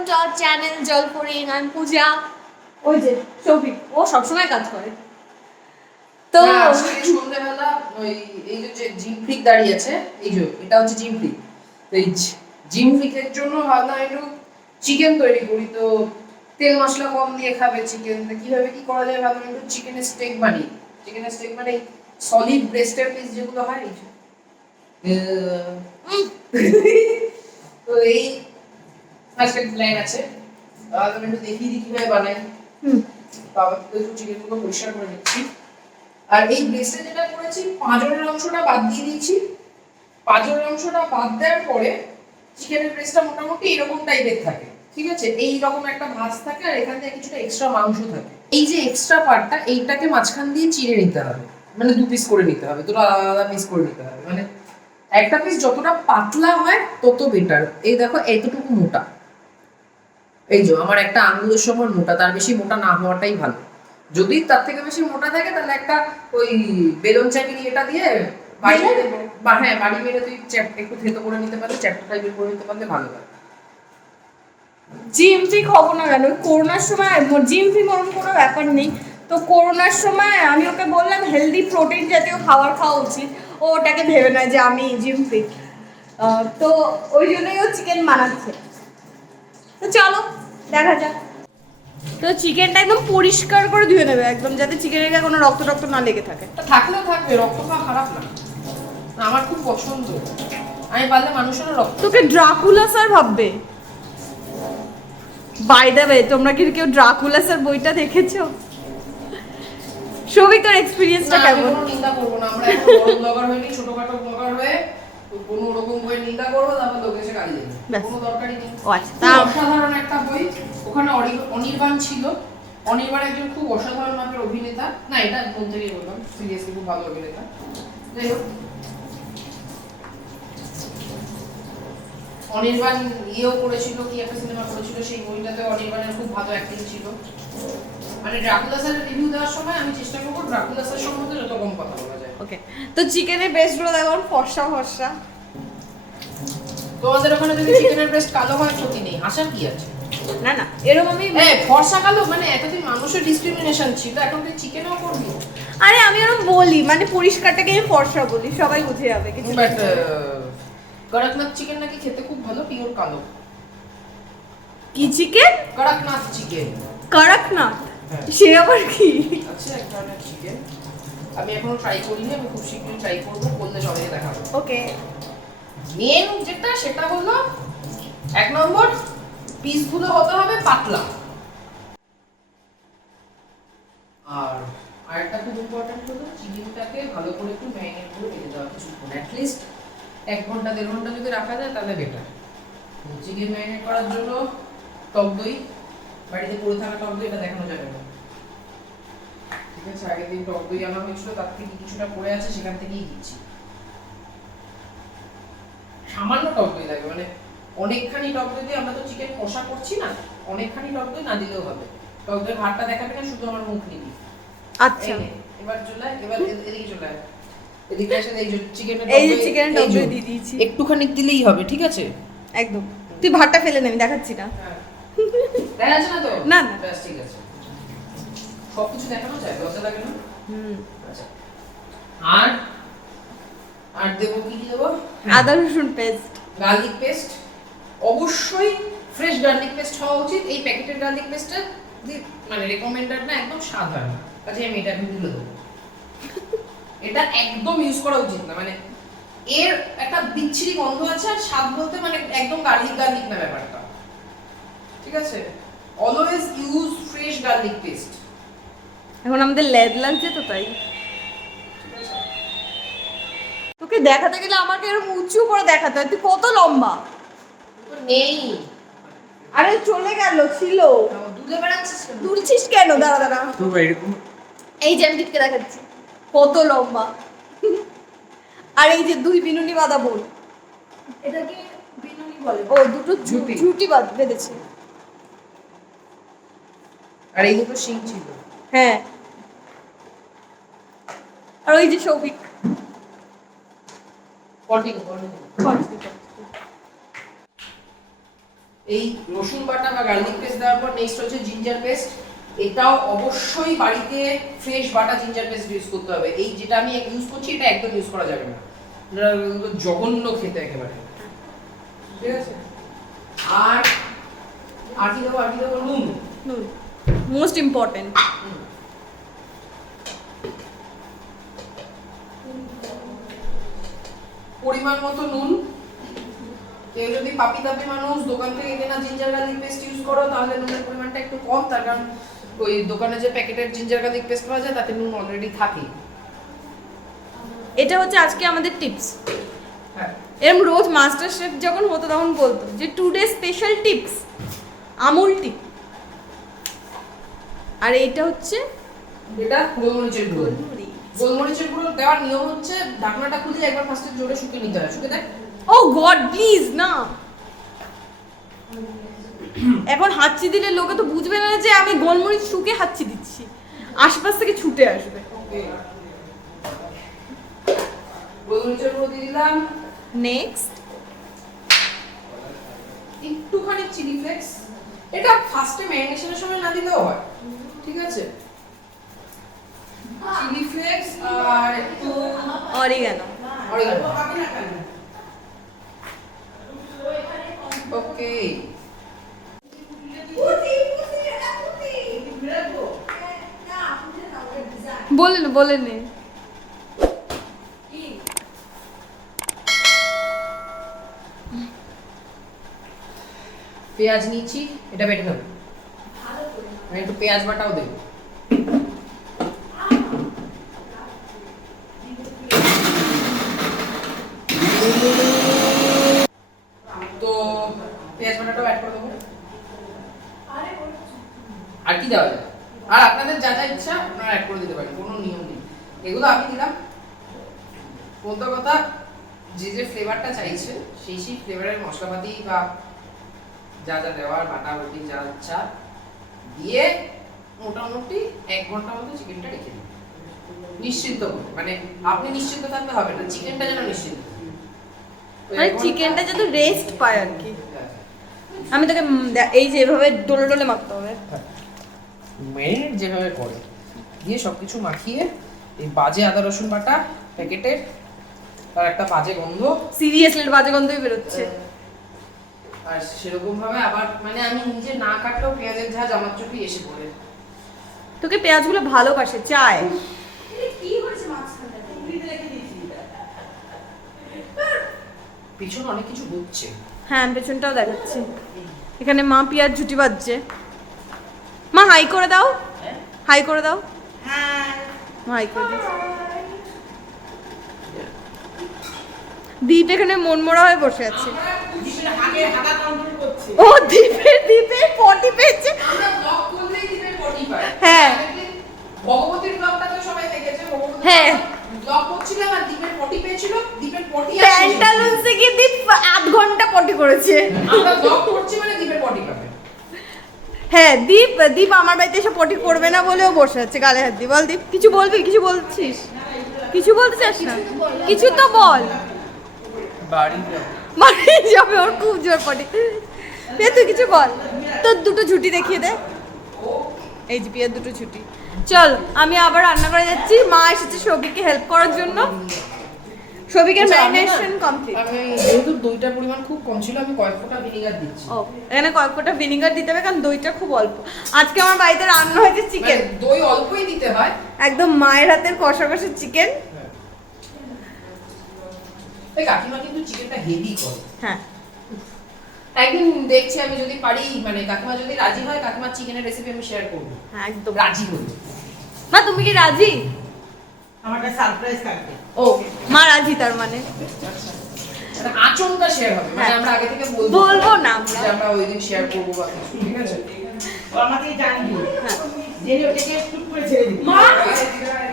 Welcome to our channel জলপরি। আমি পূজা। ওই যে সৌভিক, ও সবসময় কাজ করে। তো সন্ধ্যাবেলা ওই এই যে জিম ফ্রিক দাঁড়িয়ে আছে, এই যে এটা হচ্ছে জিম ফ্রিক। তো এই জিম ফ্রিকের জন্য ভাবলাম একটু চিকেন তৈরি করি। তো তেল মশলা কম দিয়ে খাবে চিকেন, তো কিভাবে কি করা যায় ভাবলাম একটু চিকেনের স্টেক বানাই। চিকেনের স্টেক মানে সলিড ব্রেস্টের পিস যেগুলো হয় এই যে। তো এই ফার্স্ট প্ল্যান আছে, আমি একটু দেখিয়ে দিই কিভাবে বানাই। বাবা তো একটু চিকেনগুলো পরিষ্কার করে নিচ্ছি। আর এই ব্রেস্টে যেটা করেছি, পাঁজরের অংশটা বাদ দিয়ে দিয়েছি। পাঁজরের অংশটা বাদ দেওয়ার পরে চিকেনের ব্রেস্টটা মোটামুটি এরকম টাইপের থাকে, ঠিক আছে? এই রকম একটা ভাঁজ থাকে আর এখান থেকে কিছুটা এক্সট্রা মাংস থাকে। এই যে এক্সট্রা পার্টটা, এইটাকে মাঝখান দিয়ে চিড়ে নিতে হবে, মানে দু পিস করে নিতে হবে, দুটো আলাদা আলাদা পিস করে নিতে হবে। মানে একটা পিস যতটা পাতলা হয় তত বেটার। এই দেখো এতটুকু মোটা, এই যে আমার একটা আঙুলের সমান মোটা, তার বেশি মোটা না হওয়াটাই ভালো। যদি তার থেকে বেশি মোটা থাকে তাহলে একটা ওই বেলুন চাকিরি এটা দিয়ে বাড়ি মেরে তুই একটু থেতো করে নিতে পারলে, চ্যাপ্টা টাইপের করে নিতে পারলে ভালো হয়। জিম ফ্রি খাবো না কেন? করোনার সময় জিম ফ্রি ওরকম কোনো ব্যাপার নেই। তো করোনার সময় আমি ওকে বললাম হেলদি প্রোটিন জাতীয় খাবার খাওয়া উচিত, ও ওটাকে ভেবে নেয় যে আমি জিম ফ্রি। তো ওই জন্যই ও চিকেন বানাচ্ছে। তো চলো দেখা যাক। তো চিকেনটা একদম পরিষ্কার করে ধুয়ে নেবে একদম, যাতে চিকেনের গায়ে কোনো রক্ত টক্ত না লেগে থাকে। থাকলেও থাকবে, রক্ত খাওয়া খারাপ না, আমার খুব পছন্দ। আমি পারলে মানুষেরও রক্ত। তোকে ড্রাকুলা স্যার ভাববে। বাই দ্য ওয়ে, তোমরা কি কেউ ড্রাকুলা স্যার বইটা দেখেছো? সৌভিক, তোর এক্সপেরিয়েন্সটা কেমন? কোনো নিন্দা করবো না, আমরা এখন বড় ব্লগার হইনি, ছোটখাটো ব্লগার হয়ে কোনো রকম বইয়ের নিন্দা করবো, তারপর লোক এসে গালি দেবে, কোনো দরকারই নেই। ও আচ্ছা, অসাধারণ একটা বই। ওখানে অনির্বাণ ছিল। অনির্বাণ একজন খুব অসাধারণ মাপের অভিনেতা। না, এটা মন থেকেই বললাম, সিরিয়াসলি খুব ভালো অভিনেতা। যাই হোক, অনির্বাণ ইয়েও করেছিল, কি একটা সিনেমা করেছিল, সেই বইটাতে অনির্বাণের খুব ভালো অ্যাক্টিং ছিল। মানে ড্রাকুলা স্যারের রিভিউ দেওয়ার সময় আমি চেষ্টা করবো ড্রাকুলা স্যার সম্বন্ধে যত কম কথা বলা যায়। ওকে, তো চিকেনের ব্রেস্টগুলো দেখো ফর্সা ফর্সা। তোমাদের ওখানে যদি চিকেনের ব্রেস্ট কালো হয় ক্ষতি নেই, আসার কি আছে? না না, এরকম আমি ফর্সা কালো মানে এতদিন মানুষের ডিসক্রিমিনেশন ছিল, এখন তুই চিকেনও করবি? আরে আমি ওরকম বলি, মানে পরিষ্কারটাকে আমি ফর্সা বলি, সবাই বুঝে যাবে কিছু। বাট কড়কনাথ চিকেন নাকি খেতে খুব ভালো, পিওর কালো। কি চিকেন? কড়কনাথ চিকেন। কড়কনাথ? সে আবার কি? আচ্ছা, এক ধরনের চিকেন, আমি এখনো ট্রাই করিনি, আমি খুব শীঘ্রই ট্রাই করবো, করলে সবাইকে দেখাবো। ওকে। মেন যেটা সেটা হলো, এক নম্বর পিসগুলো হতে হবে পাতলা। আর আরেকটা খুব ইম্পর্টেন্ট হলো চিকেনটাকে ভালো করে একটু ম্যারিনেট করে রেখে দেওয়া কিছুক্ষণ, অ্যাটলিস্ট 1 ঘন্টা 1.5 ঘন্টা যদি রাখা যায় তাহলে বেটার। চিকেন ম্যারিনেট করার জন্য টক দই, বাড়িতে পড়ে থাকা টক দই, এটা দেখানো যাবে না, ঠিক আছে? আগের দিন টক দই আনা হয়েছিল, তার থেকে কিছুটা পড়ে আছে, সেখান থেকেই দিচ্ছি। সামান্য টক দই লাগবে, মানে অনেকখানি টক দই দিয়ে আমরা তো চিকেন কষা করছি না, অনেকখানি টক দই না দিলেও হবে। টক দই ভাতটা দেখাবে না, শুধু আমার মুখ নিবি। আচ্ছা, এবার এদিকে চলে আয়। এদিকে এসে এই যে চিকেনের টক দই দিয়ে দিয়েছি, একটুখানি দিলেই হবে, ঠিক আছে? একদম। তুই ভাতটা ফেলে নে, আমি দেখাচ্ছি না। হ্যাঁ, দেখা যাচ্ছে না তো? না না, ব্যাস, ঠিক আছে। সবকিছু দেখানো যায়, লজ্জা লাগে না? আচ্ছা, আর আর দেবো কি দেবো? আদা রসুন পেস্ট, গার্লিক পেস্ট, অবশ্যই ফ্রেশ গার্লিক পেস্ট হওয়া উচিত। এই প্যাকেটের গার্লিক পেস্টটা মানে রেকমেন্ডেড না, একদম সাধারণ, কাজে আমি এটা তুলে দেবো। এটা একদম ইউজ করা উচিত না, মানে এর একটা বিচ্ছিরি গন্ধ আছে, আর স্বাদ বলতে মানে একদম গার্লিক গার্লিক না ব্যাপারটা, ঠিক আছে? Always use fresh garlic paste. এখন আমাদের লেদ লাগছে তো তাই। তোকে দেখাতে গেলে আমাকে এরকম উঁচু করে দেখাতে হয়, তুই কত লম্বা। তো নেই, আরে চলে গেল, ছিল। দুলে বেড়াচ্ছিস কেন? দুলছিস কেন? দাঁড়া দাঁড়া, তো এরকম এই যে আমি দিককে দেখাচ্ছি কত লম্বা। আর এই যে 2 বিনুনি বাঁধা বোন, এটাকে বিনুনি বলে। ও, দুটো ঝুটি বেঁধেছে। আর এই দুটো শিং ছিল। হ্যাঁ, আর ওই যে সৌভিক। এই রসুন বাটা বা গার্লিক পেস্ট দেওয়ার পর নেক্সট হচ্ছে জিঞ্জার পেস্ট। এটাও অবশ্যই বাড়িতে ফ্রেশ বাটা জিঞ্জার পেস্ট ইউজ করতে হবে। এই যেটা আমি ইউজ করছি এটা একদম ইউজ করা যাবে না, এটা জঘন্য খেতে একেবারে, ঠিক আছে? আর আর কি দেবো নুন, মোস্ট ইম্পর্টেন্ট। পরিমাণ মতো নুন। কেউ যদি পাপি তাপি মানুষ দোকান থেকে কেনা জিঞ্জার গার্লিক পেস্ট ইউজ করো তাহলে নুনের পরিমাণটা একটু কম, তার কারণ ওই দোকানে যে প্যাকেটের জিঞ্জার গার্লিক পেস্ট পাওয়া যায় তাতে নুন অলরেডি থাকে। এটা হচ্ছে আজকে আমাদের টিপস। হ্যাঁ, এরকম রোজ মাস্টার শেফ যখন হতো তখন বলতো যে টুডে স্পেশাল টিপস আমুল টিপ। আর এইটা হচ্ছে এটা গোলমরিচের গুঁড়ো। গোলমরিচের গুঁড়ো দেওয়ার নিয়ম হচ্ছে ঢাকনাটা খুলে একবার ফার্স্টে জোরে শুকিয়ে নিতে হয়। শুকিয়ে দেয়। ও গড প্লিজ না, এখন হাঁচি দিলে লোকে তো বুঝবে না যে আমি গোলমরিচ শুকে হাঁচি দিচ্ছি, আশপাশ থেকে ছুটে আসবে। গোলমরিচের গুঁড়ো দিয়ে দিলাম। নেক্সট একটুখানি চিলি ফ্লেক্স। এটা ফার্স্টে ম্যারিনেশনের সময় না দিলেও হয়, ঠিক আছে? চিলি ফ্লেক্স আর একটু অরিগানো। ওকে, বলে নে। পেঁয়াজ নিয়েছি, এটা বেটে নেব। আমি একটু পেঁয়াজ বাটাও দেবো। তো পেঁয়াজ বাটাটাও অ্যাড করে দেবো। আর কি দেওয়া যায়? আর আপনাদের যা যা ইচ্ছা আপনারা অ্যাড করে দিতে পারেন, কোনো নিয়ম নেই। এগুলো আমি দিলাম। বলতে কথা, যে যে ফ্লেভারটা চাইছে সেই ফ্লেভারের মশলাপাতি বা যা যা দেওয়ার বাটা বাটি যা ইচ্ছা দিয়ে মোটামুটি 1 ঘন্টার মতো চিকেনটা রেখে দিন নিশ্চিন্ত করে। মানে আপনি নিশ্চিন্ত থাকতে হবে না, চিকেনটা যেন নিশ্চিন্ত, মানে চিকেনটা যাতে রেস্ট পায় আর কি। আমি তোকে এই যে এভাবে ডোলে ডোলে মাখতে হবে, মেরিনেট যেভাবে করে দিয়ে সবকিছু মাখিয়ে এই বাজে আদা রসুন বাটা প্যাকেটের, তার একটা বাজে গন্ধ, সিরিয়াসলি বাজে গন্ধই বেরোচ্ছে। আর সেরকম ভাবে আবার মানে আমি নিজে না কাটলেও পেঁয়াজের ঝাঁজ আমার চোখে এসে পড়ে। তোকে পেঁয়াজগুলো ভালোবাসে, চায়। পিছনে অনেক কিছু হচ্ছে। হ্যাঁ পেছনটাও দেখাচ্ছি। এখানে মা পেঁয়াজ ঝুটি বাজছে। মা হাই করে দাও, হাই করে দাও। হাই করে দিচ্ছি। দীপ এখানে মনমরা হয়ে বসে আছে। ও দীপের পটি পেয়েছে। আমরা ব্লগ করলেই দিবের পটি পায়। হ্যাঁ ভগবতীর ব্লগটা তো সবাই দেখেছে। হ্যাঁ ব্লগ করছিলাম আর দিবের পটি পেয়েছিল, দিবের পটি প্যান্টালুন্সে গিয়ে দীপ 8 ঘন্টা পটি করেছে। আমরা ব্লগ করছি মানে দিবের পটি পাবে। হ্যাঁ দীপ আমার বাড়িতে এসে পটি করবে না বলেও বসে আছে গালে হাত দিয়ে। বল দীপ, কিছু বলবি? কিছু বলছিস? কিছু বলতে চাস না? কিছু তো বল। বাড়ি যাবে, ওর খুব জোর পটি। তুই কিছু বল, তোর দুটো ঝুটি দেখিয়ে দে। এই যে পিয়ার দুটো ছুটি। চল আমি আবার রান্না করে যাচ্ছি। মা এসেছে সবিকে হেল্প করার জন্য। সবিকের ম্যারিনেশন কমপ্লিট। আমি যেহেতু দইটার পরিমাণ খুব কম ছিল আমি কয়েক ফোঁটা ভিনেগার দিচ্ছি। ও এখানে কয়েক ফোঁটা ভিনেগার দিতে হবে কারণ দইটা খুব অল্প। আজকে আমার বাড়িতে রান্না হয়েছে চিকেন। দই অল্পই দিতে হয়, একদম মায়ের হাতের কষা কষা চিকেন। এই কাকিমা কিন্তু চিকেনটা হেভি করে। হ্যাঁ একদিন দেখছি আমি যদি পারি, মানে কাকিমা যদি রাজি হয় কাকিমার চিকেনের রেসিপি আমি শেয়ার করব। হ্যাঁ একদম রাজি হই। মা তুমি কি রাজি? আমারটা সারপ্রাইজ থাকবে। ও মা রাজি তার মানে। মানে আচমকা শেয়ার হবে, মানে হ্যাঁ। আমরা আগে থেকে বলবো না আমরা। যে আমরা ওই দিন শেয়ার করব বা কিছু, ঠিক আছে? ও আমাকে জানিয়ে হ্যাঁ জেনে ওটাকে টুক করে ছেড়ে দিবি। মা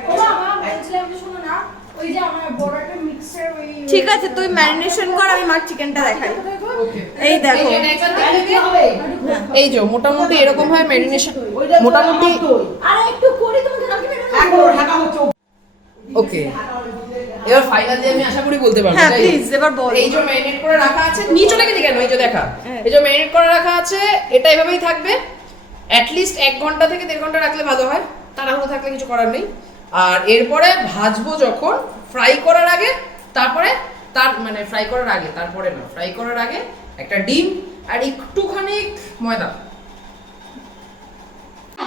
ও মা বলছিলাম যে শোনো না, ওই যে আমার বড় একটা মিক্সার ওই ঠিক আছে তুই ম্যারিনেশন কর, আমি মার চিকেনটা দেখাই। ওকে এই দেখো। এই যে এটা আর কি হবে? এই যে মোটামুটি এরকম হয় ম্যারিনেশন ওইটা মোটামুটি। আরে একটু করি তোমাকে কালকে বেরোনো এখন ঢাকা হচ্ছে। ওকে এবার ফাইনালি আমি আশা করি বলতে পারবো। হ্যাঁ তাই? প্লিজ এবার বল। এই যে ম্যারিনেট করে রাখা আছে, নিয়ে চলে গেলি কেন? এই যে দেখা, হ্যাঁ। এই যে ম্যারিনেট করে রাখা আছে, এটা এভাবেই থাকবে। অ্যাটলিস্ট 1 ঘন্টা থেকে 1.5 ঘন্টা রাখলে ভালো হয়, তাড়াহুড়ো থাকলে কিছু করার নেই। আর এরপরে ভাজবো যখন, ফ্রাই করার আগে, তারপরে মানে ফ্রাই করার আগে, তারপরে না, ফ্রাই করার আগে একটা ডিম আর একটুখানি ময়দা।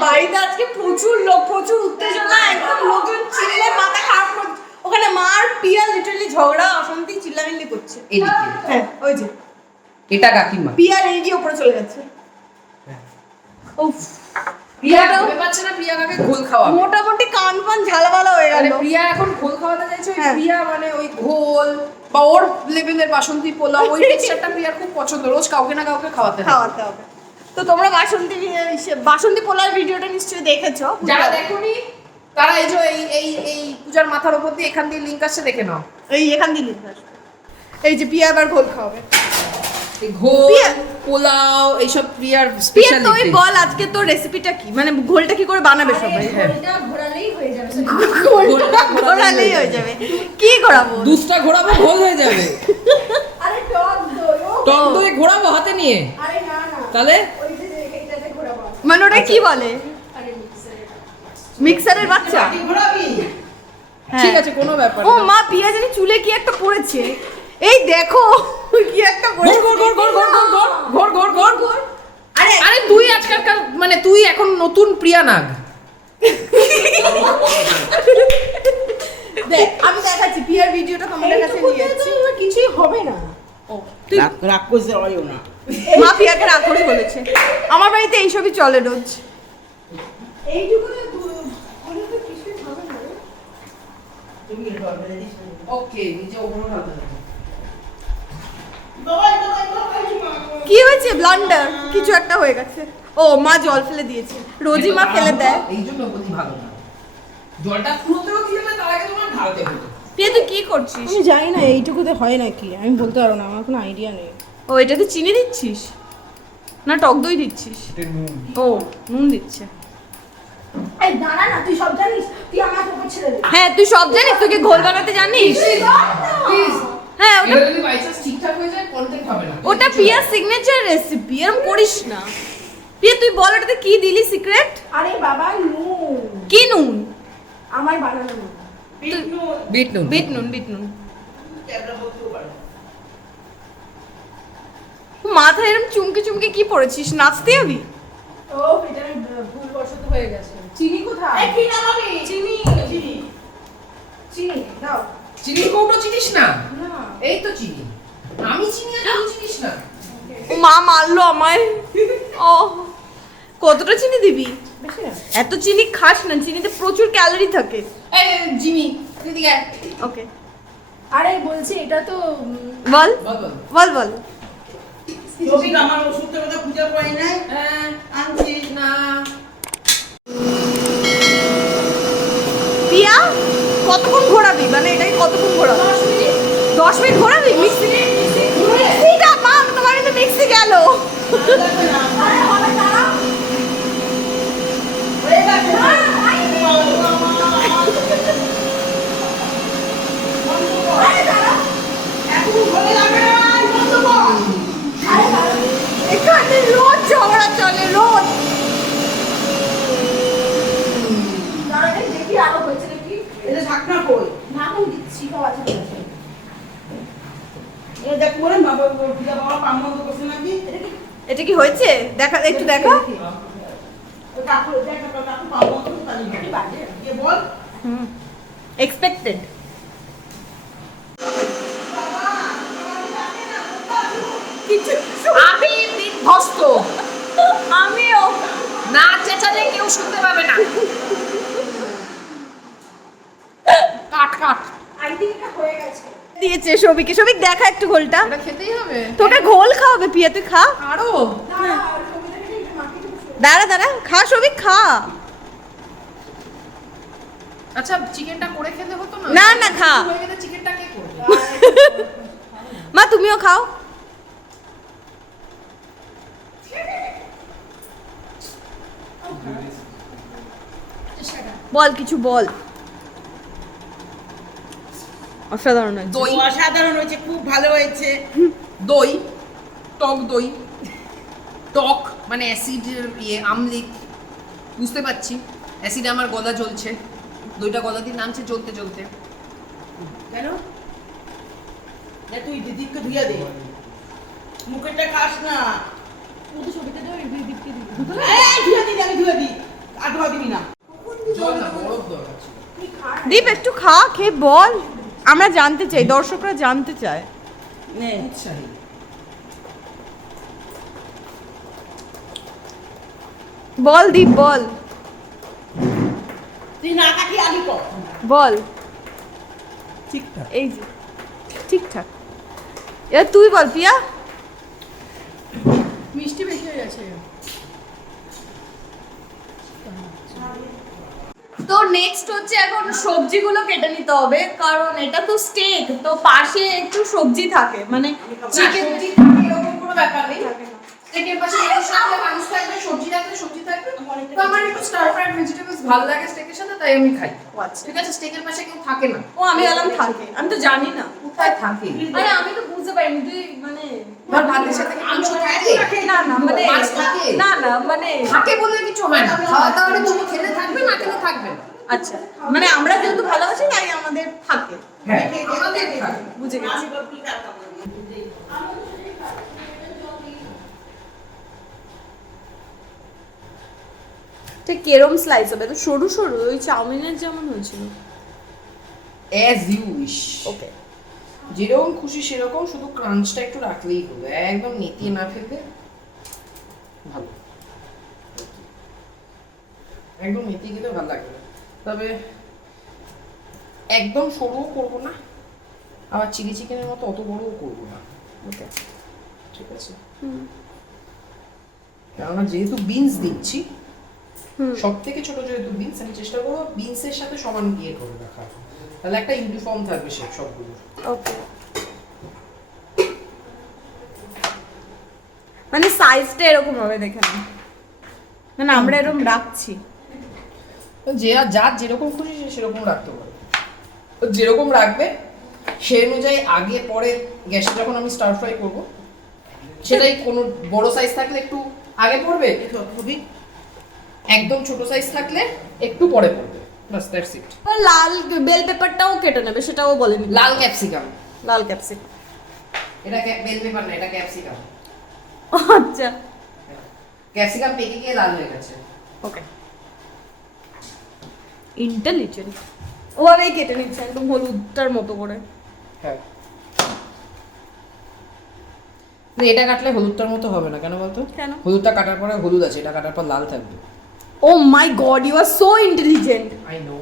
বাড়িতে আজকে প্রচুর লোক, প্রচুর উত্তেজনা, একদম লোকজন চিল্লে মাথা খারাপ করছে। ওখানে মার পিয়া লিটারালি ঝগড়া অশান্তি চিল্লামিল্লি করছে। এদিকে হ্যাঁ ওই যে এটা কাকিমা। পিয়া রেডি উপরে চলে গেছে। উফ প্রিয়া ভেবে পাচ্ছে না প্রিয়া কাকে ঘোল খাওয়াবে। মোটামুটি কান পান ঝালাপালা হয়ে গেল। মানে প্রিয়া এখন ঘোল খাওয়াতে চাইছে। ওই হ্যাঁ। প্রিয়া মানে ওই ঘোল বা ওর লেভেলের বাসন্তী পোলাও, ওই টেক্সচারটা প্রিয়ার খুব পছন্দ। রোজ কাউকে না কাউকে খাওয়াতে হয়। খাওয়াতে হবে। তো তোমরা বাসন্তী পোলার ভিডিওটা নিশ্চয়ই দেখেছো। যারা দেখোনি তারা এই যে এই পূজার মাথার উপর দিয়ে এখান দিয়ে লিংক আসছে, দেখে নাও। এই এখান দিয়ে লিখে আসবে। এই যে পিয়া এবার ঘোল খাওয়াবে। এই ঘোল প্রিয়া- পোলাও এইসব প্রিয়ার পিয়া তুই স্পেশালিটি। বল আজকে তোর রেসিপিটা কি, মানে ঘোলটা কি করে বানাবে সবাই? ঘোলটা ঘোরালেই হয়ে যাবে। ঘোলটা ঘোরালেই হয়ে যাবে। কি ঘোরাবো? দুধটা ঘোরাবো, ঘোল হয়ে যাবে। আরে টক দই ও টক দই ঘোরাবো হাতে নিয়ে, আরে না না তাহলে ওই যে এইটাতে ঘোরাবো। মানে ওটা কি বলে? আরে মিক্সারে মিক্সারের বাচ্চা? বাটি ঘোরাবি? হ্যাঁ। ঠিক আছে কোনো ব্যাপার ও না। মা পিয়া জানি চুলে কি একটা পড়েছে। এই দেখো কি একটা ঘোর পড়েছে। ঘোর ঘোর ঘোর ঘোর ঘোর ঘোর ঘোর ঘোর ঘোর। আরে আরে তুই আজকালকার মানে তুই এখন নতুন প্রিয়া নাগ। দেখ আমি দেখাচ্ছি পিয়ার ভিডিওটা তোমাদের কাছে নিয়ে যাচ্ছি। কিছুই হবে না। তুই রাগ করতে পারিও না। মা পিয়াকে রাগ করে বলেছে। আমার বাড়িতে এইসবই চলে রোজ। এইটুকুতে ঘোলে তো কিছুই হবে না রে। তুমি কি করবে জানিস? ওকে নিচে ওগুলো ঢালতে হবে। বাবা বাবা কি হয়েছে? ব্লান্ডার কিছু একটা হয়ে গেছে। ও মা জল ফেলে দিয়েছে, রোজই মা ফেলে দেয়। এই জন্য গতি ভালো না। জলটা ফুটোতেও দিলে না, তার আগে তোমার ঢালতে হতো। পিয়া তুই কি করছিস? আমি জানি না এইটুকুতে হয় নাকি, আমি বলতে পারবো না, আমার কোনো আইডিয়া নেই। ও এটাতে চিনি দিচ্ছিস না টক দই দিচ্ছিস? ও নুন দিচ্ছে। এই দাঁড়া না, তুই সব জানিস, তুই আমার উপর ছেড়ে দে। হ্যাঁ তুই সব জানিস, তুই কি ঘোল বানাতে জানিস? প্লিজ হ্যাঁ ওটা এটা যদি বাই চান্স ঠিকঠাক হয়ে যায় কন্টেন্ট হবে না। ওটা পিয়ার সিগনেচার রেসিপি, এরকম করিস না। পিয়া তুই বল ওটাতে কি দিলি সিক্রেট? আরে বাবা নুন, কি নুন? আমার বানানো নুন। বিট নুন। বিট নুন, বিট নুন। মাথায় এরকম চুমকে চুমকে কি পড়েছিস? নাচতে যাবি? ও এটা আমি ভুলবশত হয়ে গেছে। চিনি কোথায়? এই কি নামাবি? চিনি চিনি চিনি দাও চিনির কৌটো চিনিস না? না। এই তো চিনি। আমি চিনি আর তুই চিনিস না। মা মারলো আমায়। ও কতটা চিনি দিবি? বেশি না। এত চিনি খাস না, চিনিতে প্রচুর ক্যালোরি থাকে। এই জিমি তুই দিকে আয়। ওকে আরে বলছি এটা তো বল বল বল। বল বল। রফিক আমার ওষুধটা কথা খুঁজে পাই নাই, হ্যাঁ আনছি। না পিয়া কতক্ষণ ঘোরাবি, মানে এটাকে কতক্ষণ ঘোরাবি? 10 মিনিট 10 মিনিট ঘোরাবি? মিক্সি মিক্সিটা মা তোমার কিন্তু মিক্সি গেল। আরে হবে দাঁড়া। হয়ে গেছে। আরে দাঁড়া। এখন হয়ে যাবে না, বন্ধ কর। আরে দাঁড়া। এখানে রোজ ঝগড়া চলে রোজ। দাঁড়া দেখি আরো হয়েছে নাকি। এটা ঢাকনা কই? ঢাকুন দিচ্ছি বাবা ঠিক আছে। এ দেখ বলে বাবা পূজা বাবা পাম বন্ধ করছে নাকি? এটা কি হয়েছে? দেখা একটু দেখা। ওই কাকু দেখ কাকু পাম বন্ধ করতে পারি না। বাজে দিয়ে বল। এক্সপেক্টেড। কিছু আমি বিধ্বস্ত। আমিও না চেঁচালে কেউ শুনতে পাবে না। কাট কাট। আই থিংক এটা হয়ে গেছে। দিয়েছে সবিকে। সবিক দেখা একটু ঘোলটা। এটা খেতেই হবে। তোকে ঘোল খাওয়াবে পিয়া, তুই খা। আরো দাঁড়া আর কবিতাকে একটু মাখিয়ে দেবো। দাঁড়া দাঁড়া, খা সবিক খা। আচ্ছা চিকেনটা করে খেতে হতো না? না, না, খা। হয়ে গেলে চিকেনটা কে করবে? মা তুমিও খাও। বল কিছু বল। অসাধারণ হয়েছে। দই অসাধারণ হয়েছে, খুব ভালো হয়েছে। দই, টক দই, টক মানে অ্যাসিড, আমলিক, বুঝতে পারছি অ্যাসিড আমার গলা জ্বলছে, দইটা গলা দিয়ে নামছে জ্বলতে জ্বলতে। কেন? না তুই দিদিকে ধুইয়া দে, মুখেরটা খাস না। ধুয়ে দিই, আমি ধুয়ে দিই, আর ধোয়া দিবি না। জল না, বরফ দরকার ছিল। দীপ একটু খা, খেয়ে বল, আমরা জানতে চাই, দর্শকরা জানতে চায়। নে, উৎসাহী। বল দীপ বল, তুই না কাটিয়ে আগে কর। বল। ঠিকঠাক। এই যে ঠিকঠাক। এবার তুই বল পিয়া। মিষ্টি বেশি হয়ে গেছে। তো নেক্সট হচ্ছে এখন সবজিগুলো কেটে নিতে হবে, কারণ এটা তো স্টেক, তো পাশে একটু সবজি থাকে, মানে চিকেন সবজি থাকে এরকম কোনো ব্যাপার নেই। স্টেকের পাশে এর সাথে মানুষ থাকবে, সবজি থাকবে, সবজি থাকবে। তো আমার একটু স্টার ফ্রাইড ভেজিটেবলস ভালো লাগে স্টেকের সাথে, তাই আমি খাই। আচ্ছা। ঠিক আছে, স্টেকের পাশে কেউ থাকে না। ও আমি বললাম থাকে, আমি তো জানি না। কোথায় থাকে? আরে আমি তো বুঝতে পারিনি তুই মানে আমার ভাতের সাথে কি মাংস থাকে? না না মানে মাছ থাকে? না না মানে থাকে বলে কিছু হয় না। খাওয়া দাওয়ারে তুমি খেলে থাকবে, না খেলে থাকবে না। আচ্ছা, মানে আমরা যেহেতু ভালোবাসি তাই আমাদের থাকে। হ্যাঁ, আমাদের থাকে। বুঝে গেছি। ঠিক কেরম স্লাইস হবে, তো সরু সরু ওই চাউমিনের যেমন হয়েছিল। As you wish. ওকে। যেরকম খুশি সেরকম, শুধু ক্রাঞ্চটা একটু রাখলেই হলো, একদম নেতিয়ে না ফেলবে ভালো। একদম নেতিয়ে গেলে ভালো লাগবে না। তবে একদম সরুও করবো না, আবার চিলি চিকেনের মতো অত বড়ও করবো না। ওকে। ঠিক আছে, কেননা যেহেতু বিনস দিচ্ছি, সব থেকে ছোট যেহেতু বিনস, আমি চেষ্টা করবো বিনসের সাথে সমান গিয়ে করে রাখা, তাহলে একটা ইউনিফর্ম থাকবে শেপ সবগুলো। ওকে। মানে সাইজটা এরকম হবে দেখে না, মানে আমরা এরকম রাখছি। যে আর যার যেরকম খুশি সে সেরকম রাখতে পারে, ও যেরকম রাখবে সেই অনুযায়ী আগে পরে গ্যাসে যখন আমি স্টার ফ্রাই করবো, সেটাই কোনো বড় সাইজ থাকলে একটু আগে পড়বে, খুবই একদম ছোট সাইজ থাকলে একটু পরে পড়বে, বাস দ্যাটস ইট। লাল বেল পেপারটাও কেটে নেবে, সেটাও বলেনি। লাল ক্যাপসিকাম, লাল ক্যাপসিকাম। এটা বেল পেপার না, এটা ক্যাপসিকাম। আচ্ছা ক্যাপসিকাম পেকে গিয়ে লাল হয়ে গেছে। ওকে। ইন্টেলিজেন্ট। ওভাবেই কেটে নিচ্ছে একদম হলুদটার মতো করে। হ্যাঁ, না, এটা কাটলে হলুদটার মতো হবে না, কেন বলতো? কেন? হলুদটা কাটার পরে হলুদ আছে, এটা কাটার পর লাল থাকবে। Oh my god, you are so intelligent. I know.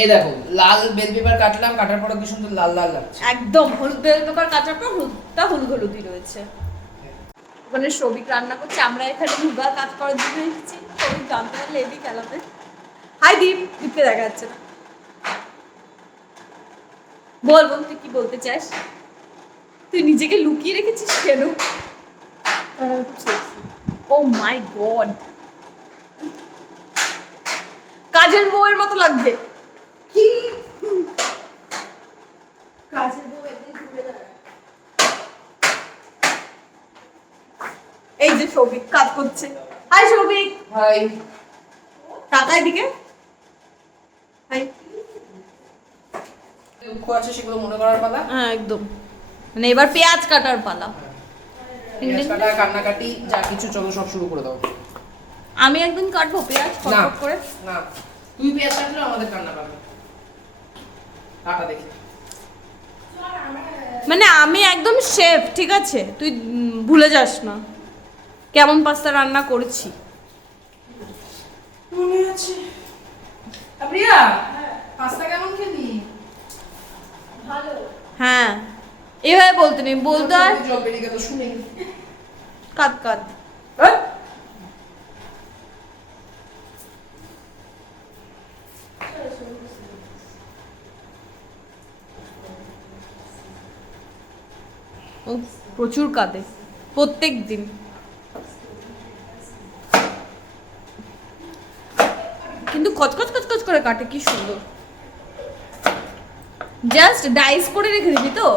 এই দেখো, লাল বেল পেপার কাটলাম, কাটার পরে কি সুন্দর লাল লাল লাগছে। একদম হলুদ বেল পেপার কাটার পর হলুদটা হলুদ হলুদই রয়েছে। ওখানে সবিক রান্না করছে, আমরা এখানে ভুগা কাজ করার জন্য এসেছি। সবিক জানতে পারলে এদিক খেলাতে। হাই দীপ, দীপকে দেখা যাচ্ছে না। বল বল, তুই কি বলতে চাস? তুই নিজেকে লুকিয়ে রেখেছিস কেন? ও মাই গড, কাজের বউয়ের মতো লাগবে। কি কাজের বউ একদিন ঘুরে দাঁড়ায়। এই যে সৌভিক কাজ করছে। হাই সৌভিক, ভাই টাকায় দিকে। হাই। দুঃখ আছে সেগুলো মনে করার পালা। হ্যাঁ একদম, মানে এবার পেঁয়াজ কাটার পালা। পেঁয়াজ কাটা, কান্নাকাটি, যা কিছু চলো সব শুরু করে দাও। আমি একদিন কাটবো পেঁয়াজ না ফটফট করে। না, তুই পেঁয়াজ কাটলে আমাদের কান্না পাবে। কাটা দেখি। মানে আমি একদম শেফ, ঠিক আছে? তুই ভুলে যাস না কেমন পাস্তা রান্না করেছি। মনে আছে। প্রিয়া, পাস্তা কেমন খেলি? ভালো। হ্যাঁ, এভাবে বলতে নেই, বলতে হয় জল বেরিয়ে গেল শুনে। কাদ কাদ। ও প্রচুর কাঁদে প্রত্যেক দিন। কিন্তু কচকচ কচকচ করে কাটে, কি সুন্দর। জাস্ট ডাইস করে রেখে দিবি তো,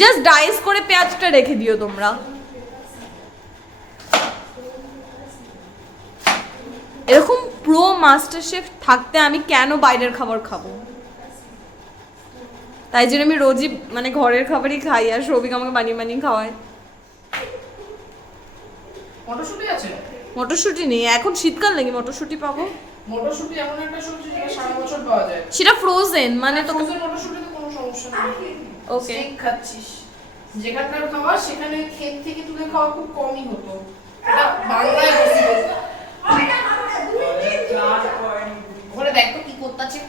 জাস্ট ডাইস করে পেঁয়াজটা রেখে দিও তোমরা। এরকম প্রো মাস্টার শেফ থাকতে আমি কেন বাইরের খাবার খাবো? তাই জন্য আমি রোজই মানে ঘরের খাবারই খাই, আর সৌভিক আমাকে বানিয়ে বানিয়ে খাওয়ায়। মটরশুঁটি আছে? মটরশুঁটি নেই এখন, শীতকাল নাকি মটরশুঁটি পাবো? মটরশুঁটি এমন একটা সবজি যেটা সারা বছর পাওয়া যায়। সেটা ফ্রোজেন, মানে তো ফ্রোজেন মটরশুঁটিতে কোনো সমস্যা নেই। ওকে। স্টেক খাচ্ছিস, যেখানকার খাওয়া সেখানে ক্ষেত থেকে তুলে খাওয়া খুব কমই হতো। এটা বাংলায় পসিবল। ওখানে দেখ তো কি করতেছে।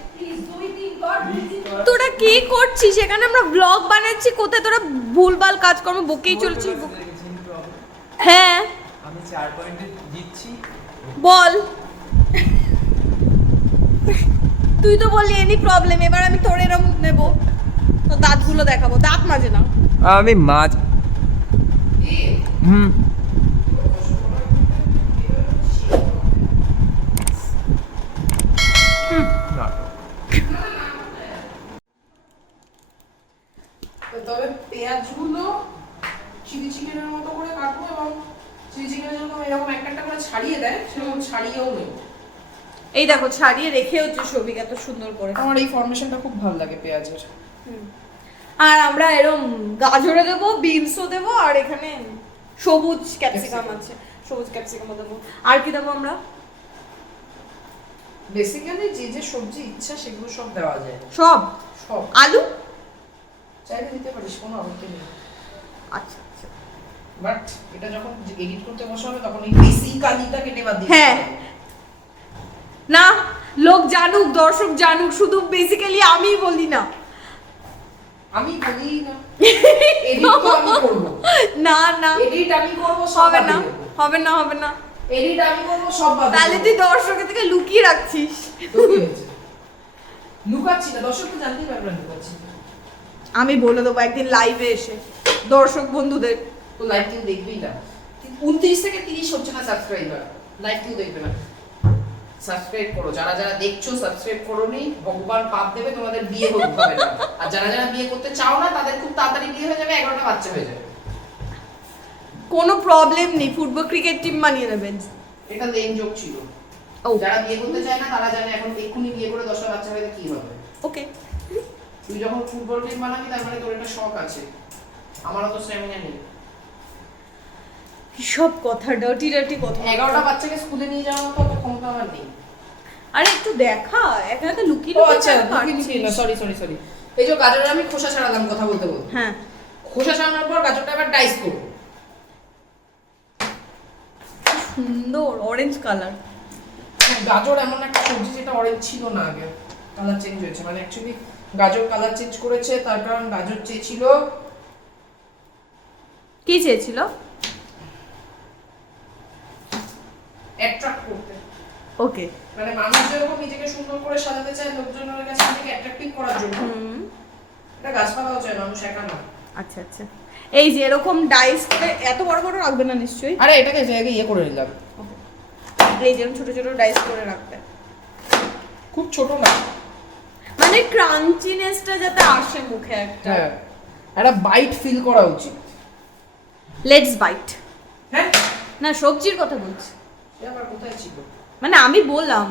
তোরা কি করছিস এখানে? আমরা ব্লগ বানাচ্ছি, কোথায় তোরা ভুলভাল কাজকর্ম বকেই চলছিস। হ্যাঁ আমি 4 পয়েন্টে জিতছি। বল, তুই তো বললি এনি প্রবলেম, এবার আমি তোর এরম নেব, তো দাঁতগুলো দেখাবো, দাঁত মাজে না। আমি মাছ হুম না তবে পেঁয়াজগুলো চিলি চিকেনের মতো করে কাটবো, এবং চিলি চিকেন যেরকম এরকম একটা করে ছাড়িয়ে দেয় সেরকম ছাড়িয়েও নেব। এই দেখো ছাড়িয়ে রেখে হচ্ছে সবিক এত সুন্দর করে। আমার এই ফরমেশনটা খুব ভালো লাগে পেঁয়াজের। আর আমরা এরম গাজরে দেবো, বিনসও দেবো, আর এখানে সবুজ ক্যাপসিকাম আছে, সবুজ ক্যাপসিকামও দেবো। আর কি দেবো আমরা? বেসিক্যালি যে যে সবজি ইচ্ছা সেগুলো সব দেওয়া যায়। সব সব আলু চাইলে দিতে পারিস, কোনো আপত্তি নেই। আচ্ছা আচ্ছা। বাট এটা যখন এডিট করতে বসা হবে তখন এই বেসিক্যালিটা কেটে বাদ দিতে হ্যাঁ। হবে। না, লোক জানুক, দর্শক জানুক, শুধু বেসিক্যালি আমি বলি না। আমি বলি না, এডিট তো আমি করব। না না এডিট আমি করব, সব হবে বাদ না, দিয়ে দেব। হবে না, হবে না। এডিট আমি করব, সব বাদ দিয়ে তাহলে দেব। তুই দর্শকের থেকে লুকিয়ে রাখছিস। তো কি হয়েছে? লুকাচ্ছি না, দর্শক তো জানতেই পারবে না লুকাচ্ছি। আমি বলে দেবো একদিন লাইভে এসে দর্শক বন্ধুদের। তো লাইভ কেউ দেখবেই না। 29 থেকে 30 হচ্ছে না সাবস্ক্রাইবার, লাইভ কেউ দেখবে না। সাবস্ক্রাইব করো, যারা যারা দেখছো সাবস্ক্রাইব করোনি, ভগবান পাপ দেবে, তোমাদের বিয়ে হতে হবে না। আর যারা যারা বিয়ে করতে চাও না তাদের খুব তাড়াতাড়ি বিয়ে হয়ে যাবে, 11টা বাচ্চা হয়ে যাবে। কোনো প্রবলেম নেই, ফুটবল ক্রিকেট টিম বানিয়ে দেবেন। এটা লেন জোক ছিল। ও যারা বিয়ে করতে চায় না তারা জানে এখন এক্ষুনি বিয়ে করে 10টা বাচ্চা হয়ে কি হবে। ওকে। তুই যখন ফুটবল টিম বানাবি তার মানে তোর একটা শখ আছে, আমারও তো স্ট্যামিনা নেই। সব কথা ডার্টি ডার্টি কথা। 11টা বাচ্চাকে স্কুলে নিয়ে যাওয়ার মতো অত ক্ষমতা আমার নেই। আরে একটু দেখা, একা একা লুকিয়ে ও লুকিয়ে আচ্ছা, কেন কাটছিস? না সরি সরি সরি। এই যে গাজরের আমি খোসা ছাড়ালাম কথা বলতে বলতে। হ্যাঁ, খোসা ছাড়ানোর পর গাজরটা এবার ডাইস করব। সুন্দর অরেঞ্জ কালার। গাজর এমন একটা সবজি যেটা অরেঞ্জ ছিল না আগে, কালার চেঞ্জ হয়েছে। মানে অ্যাকচুয়ালি গাজর কালার চেঞ্জ করেছে, তার কারণ গাজর চেয়েছিল কি চেয়েছিল? অ্যাট্রাক্ট করতে। ওকে। মানে মানুষ যেরকম নিজেকে সুন্দর করে সাজাতে চায় লোকজনের কাছে, নিজেকে অ্যাট্রাক্টিভ করার জন্য। এটা গাছপালাও চায়, মানুষ একা না। আচ্ছা আচ্ছা। এই যে এরকম ডাইস করে এত বড় বড় রাখবে না নিশ্চয়ই। আরে এটাকে জায়গায় ইয়ে করে নিলাম, এই যেরকম ছোট ছোট ডাইস করে রাখবে, খুব ছোট না, মানে ক্রাঞ্চিনেসটা যাতে আসে মুখে একটা। হ্যাঁ একটা বাইট ফিল করা উচিত। Let's bite. হ্যাঁ, না সবজির কথা বলছি, সে আবার কোথায় ছিল? মানে আমি বললাম।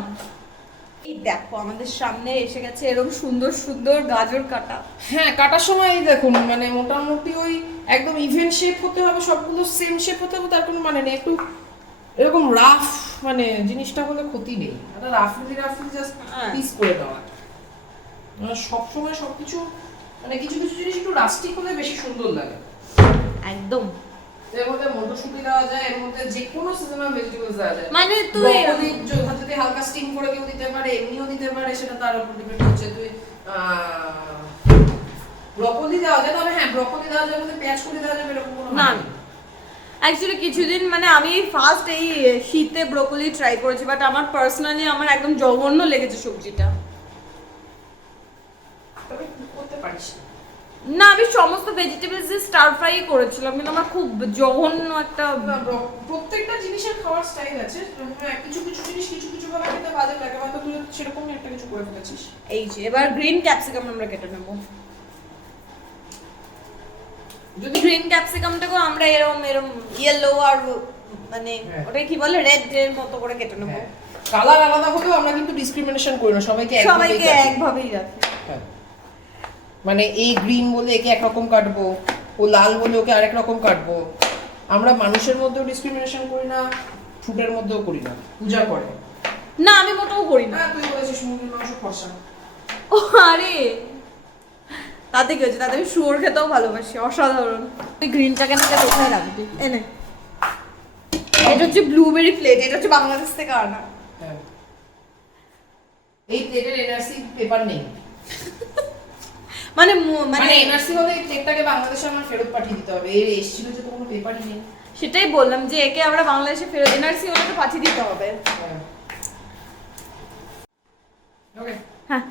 এই দেখো আমাদের সামনে এসে গেছে এরকম সুন্দর সুন্দর গাজর কাটা। হ্যাঁ, কাটার সময় এই দেখুন মানে মোটামুটি ওই একদম ইভেন শেপ হতে হবে, সবগুলো সেম শেপ হতে হবে, তার কোনো মানে নেই। একটু এরকম রাফ মানে জিনিসটা হলে ক্ষতি নেই, এটা রাফলি জাস্ট পিস করে দেওয়া। মানে সবসময় সবকিছু মানে কিছু কিছু জিনিস একটু রাস্টিক হলে বেশি সুন্দর লাগে। একদম। এর মধ্যে মটরশুঁটি দেওয়া যায়, এর মধ্যে যে কোনো সিজনাল ভেজিটেবলস দেওয়া যায়। মানে তুই ব্রকলি যদি হালকা স্টিম করে কেউ দিতে পারে, এমনিও দিতে পারে, সেটা তার উপর ডিপেন্ড করছে। তুই ব্রকলি দেওয়া যায়, তবে হ্যাঁ ব্রকলি দেওয়া যায় বলতে পেঁয়াজ কুচি দেওয়া যাবে এরকম কোনো না, মানে নেই। অ্যাকচুয়ালি কিছুদিন মানে আমি ফার্স্ট এই শীতে ব্রোকলি ট্রাই করেছি, বাট আমার পার্সোনালি আমার একদম জঘন্য লেগেছে সবজিটা। তবে করতে পারিস না, আমি সমস্ত ভেজিটেবলস দিয়ে স্টার ফ্রাই করেছিলাম, কিন্তু আমার খুব জঘন্য একটা। না, প্রত্যেকটা জিনিসের খাওয়ার স্টাইল আছে। হ্যাঁ, কিছু কিছু জিনিস কিছু কিছু ভাবে খেতে বাজে লাগে, হয়তো তুই সেরকমই একটা কিছু করে ফেলেছিস। এই যে এবার গ্রিন ক্যাপসিকাম আমরা কেটে নেবো। যদি গ্রিন ক্যাপসিকামটাকেও আমরা এরকম এরকম ইয়েলো আর মানে হ্যাঁ। ওটাকে কি বলে রেড এর মতো করে কেটে নেবো। কালার আলাদা হলেও আমরা কিন্তু ডিসক্রিমিনেশন করি না, সবাইকে একভাবেই সবাইকে কাটি। একভাবেই রাখে। হ্যাঁ। মানে এই গ্রিন বলে একে একরকম কাটবো, ও লাল বলে ওকে আরেক রকম কাটবো। আমরা মানুষের মধ্যেও ডিসক্রিমিনেশন করি না, ফ্রুটের মধ্যেও করি না। পূজা করে না আমি মোটেও করি না। না, তুই বলেছিস মুরগির মাংস ফর্সা। ও আরে তাতে কি হচ্ছে, তাতে আমি শুয়োর খেতেও ভালোবাসি, অসাধারণ। তুই গ্রিনটাকে না কোথায় রাখবি এনে। এটা হচ্ছে ব্লুবেরি প্লেট, এটা হচ্ছে বাংলাদেশ থেকে আনা। হ্যাঁ। এই প্লেটের এনআরসি পেপার নেই, মানে মানে এনআরসি হলে এই প্লেটটাকে বাংলাদেশে আমার ফেরত পাঠিয়ে দিতে হবে। এর এসেছিল যে তো কোনো পেপারই নেই। সেটাই বললাম যে একে আমরা বাংলাদেশে ফেরত এনআরসি হলে তো পাঠিয়ে দিতে হবে। হ্যাঁ। ওকে, হ্যাঁ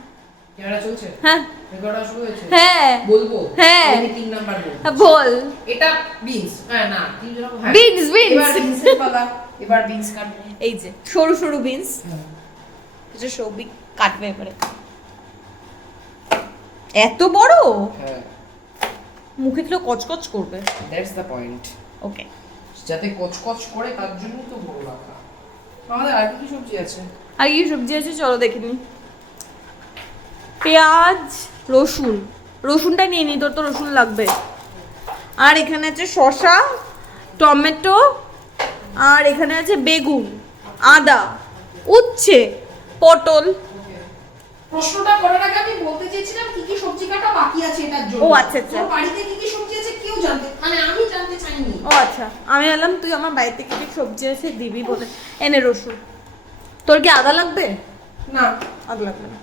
ক্যামেরা চলছে? হ্যাঁ রেকর্ডার শুরু হয়েছে? হ্যাঁ বলবো? হ্যাঁ। আমি 3 নাম্বার বলবো। বল। এটা বিনস। হ্যাঁ না, তিন জন হ্যাঁ। Beans, beans. এবার বিনসের পালা, এবার বিনস কাটবো। এই যে সরু সরু বিনস, হ্যাঁ। কিছু সবজি কাটবে এবারে। এত বড় হ্যাঁ, মুখে তো কচকচ করবে। That's the point. ওকে, যাতে কচকচ করে তার জন্য তো বড় রাখা। আমাদের আর কি সবজি আছে? আর কি সবজি আছে চলো দেখে নি। পেঁয়াজ, রসুন, রসুনটা নিয়ে নি, তোর তো রসুন লাগবে। আর এখানে আছে শসা, টমেটো, আর এখানে আছে বেগুন, আদা, উচ্ছে, পটল। প্রশ্নটা করার আগে আমি বলতে চেয়েছিলাম কি কি সবজি কাটা বাকি আছে এটার জন্য। ও আচ্ছা আচ্ছা। তোর বাড়িতে কি কি সবজি আছে কেউ জানতে, মানে আমি জানতে চাইনি। ও আচ্ছা, আমি এলাম তুই আমার বাড়িতে কি কি সবজি আছে দিবি বলে। এনে রসুন। তোর কি আদা লাগবে? না, আদা লাগবে না।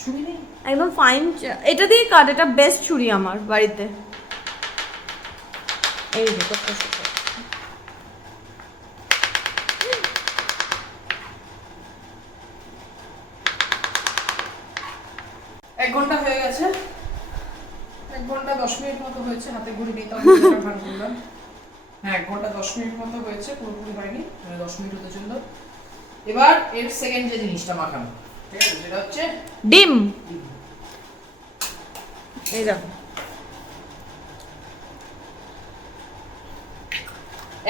ছুরি নেই। একদম ফাইন, এটা দিয়ে কাট, এটা বেস্ট ছুরি আমার বাড়িতে। এই যে তোর কাছে। 1 ঘন্টা হয়ে গেছে, 1 ঘন্টা 10 মিনিট মতো হয়েছে, হাতে ঘড়ি নেই তো ভান করলাম। হ্যাঁ, 1 ঘন্টা 10 মিনিট মতো হয়েছে, পুরোপুরি হয়নি, মানে 10 মিনিট হতে চললো। এবার এর সেকেন্ড যে জিনিসটা মাখানো, ঠিক আছে, সেটা হচ্ছে ডিম। এই দেখো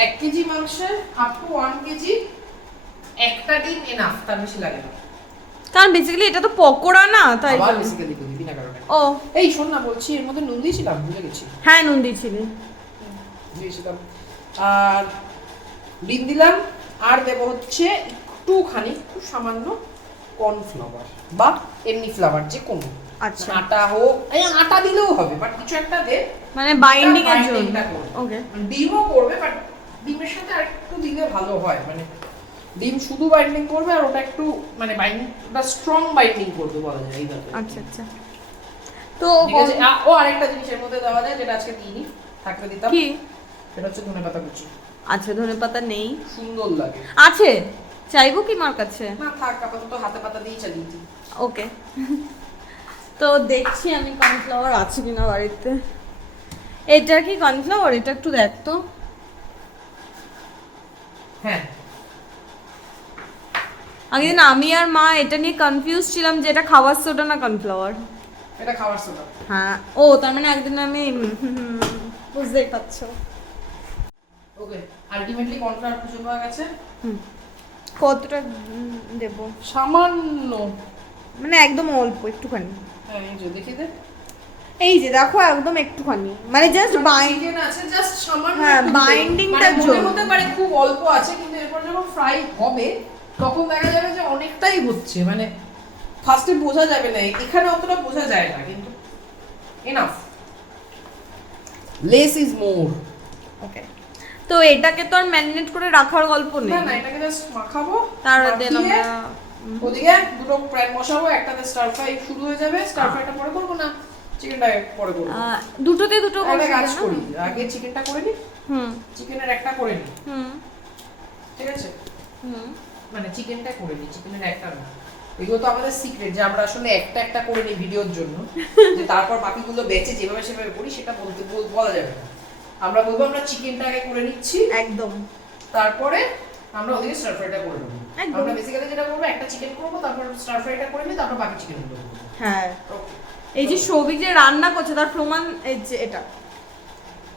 1 কেজি মাংসে আপ টু 1 কেজি একটা ডিম এনাফ, তার বেশি লাগে না। কারণ বেসিক্যালি এটা তো পকোড়া না, তাই আবার বেসিক্যালি করি বিনা কারণে। ও এই শোন না, বলছি এর মধ্যে নুন দিয়েছিলাম, ভুলে গেছি। হ্যাঁ, নুন দিয়েছিলি। দিয়েছিলাম। আর ডিম দিলাম, আর দেব হচ্ছে একটুখানি, খুব সামান্য কর্নফ্লাওয়ার বা এমনি ফ্লাওয়ার যে কোনো, আচ্ছা, আটা হোক, আটা দিলেও হবে, বাট কিছু একটা দে, মানে বাইন্ডিং এর জন্য। বাইন্ডিংটা করবে। ওকে, ডিমও করবে, বাট ডিমের সাথে আরেকটু দিলে ভালো হয়, মানে ডিম শুধু বাইন্ডিং করবে আর ওটা একটু মানে বাইন্ডিংটা স্ট্রং বাইন্ডিং করবে বলা যায় এইভাবে। আচ্ছা আচ্ছা। তো ঠিক আছে, ও আরেকটা জিনিসের মধ্যে দেওয়া যায় যেটা আজকে দিইনি, থাকতে দিতাম, কি? সেটা হচ্ছে ধনেপাতা কুচি। আচ্ছা, ধনেপাতা নেই? সুন্দর লাগে। আছে, চাইবো কি মার কাছে? না থাক, আপাতত হাতে পাতা দিয়েই চালিয়ে দিই। ওকে। তো দেখছি আমি কর্নফ্লাওয়ার আছে কিনা বাড়িতে। এটা কি কর্নফ্লাওয়ার? এটা একটু দেখ তো। হ্যাঁ, আগের দিন আমি আর মা এটা নিয়ে কনফিউজ ছিলাম যে এটা খাবার সোডা না কর্নফ্লাওয়ার। এটা খাবার সোডা। হ্যাঁ, ও তার মানে একদিন আমি বুঝতেই পারছো। ওকে, আলটিমেটলি কর্নফ্লাওয়ার খুঁজে পাওয়া গেছে। কতটা দেব? সামান্য, মানে একদম অল্প, একটুখানি। হ্যাঁ এই যে দেখি দে, এই যে দেখো একদম একটুখানি, মানে জাস্ট চিকেন আছে জাস্ট সামান্য। হ্যাঁ, একটু দিলে। বাইন্ডিংটার মানে মনে জন্য। হতে পারে খুব অল্প আছে, কিন্তু এরপর যখন ফ্রাই হবে তখন দেখা যাবে যে অনেকটাই হচ্ছে, মানে ফার্স্টে বোঝা যাবে না, এখানে অতটা বোঝা যায় না, কিন্তু এনাফ, লেস ইজ মোর। ওকে, তো এটাকে তো আর ম্যারিনেট করে রাখার গল্প না নেই। না, এটাকে জাস্ট মাখাবো, তার দেন মাখিয়ে আমরা ওদিকে দুটো প্যান বসাবো, একটাতে স্টার ফ্রাই শুরু হয়ে যাবে। স্টার ফ্রাইটা পরে করবো না, চিকেনটা পরে করবো। দুটোতে দুটো একটা বসিয়ে কাজ দে না? করি, আগে চিকেনটা করে নি, হুম চিকেনের একটা করে নি, হুম ঠিক আছে, হুম। মানে চিকেনটা করে নি, চিকেনের একটা না। এগুলো তো আমাদের সিক্রেট যে আমরা আসলে একটা একটা করে নি ভিডিওর জন্য, যে তারপর বাকিগুলো বেঁচে যেভাবে সেভাবে করি সেটা বলা যাবে না। আমরা বলবো আমরা চিকেনটা আগে করে নিচ্ছি, একদম। তারপরে আমরা ওদিকে স্টার ফ্রাইটা করে নেবো। একদম। আমরা বেসিক্যালি যেটা করবো, একটা চিকেন করবো, তারপর স্টার ফ্রাইটা করে নিই, তারপর বাকি চিকেনগুলো করবো। হ্যাঁ, ওকে, এই যে সৌভিক যে রান্না করছে তার প্রমাণ এই যে এটা।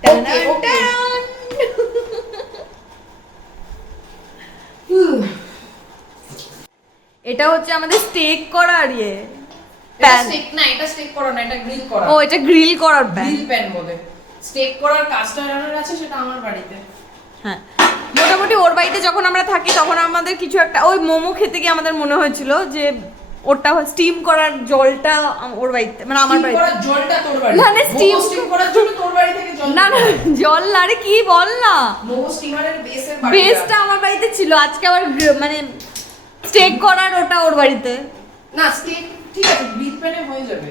Okay, okay. এটা হচ্ছে আমাদের স্টেক করা আর ইয়ে এটা প্যান। স্টেক না, এটা স্টেক করা না, এটা গ্রিল করা। ও এটা গ্রিল করার প্যান। গ্রিল প্যান বলে। স্টেক করার কাস্টার আয়রন আছে, সেটা আমার বাড়িতে। হ্যাঁ মোটামুটি ওর বাড়িতে যখন আমরা থাকি তখন আমাদের কিছু একটা ওই মোমো খেতে গিয়ে আমাদের মনে হয়েছিল যে ওটা স্টিম করার জলটা ওর বাড়িতে মানে আমার Steam বাড়িতে করার জলটা তোর বাড়িতে। মানে steam- মোমো স্টিম করার জন্য তোর বাড়ি থেকে জল। না না জল না রে কি বল না মোমো স্টিমারের বেসের বাড়িটা। বেসটা আমার বাড়িতে ছিল আজকে আবার মানে স্টেক করার ওটা ওর বাড়িতে। না, স্টেক ঠিক আছে, গ্রিল প্যানে হয়ে যাবে।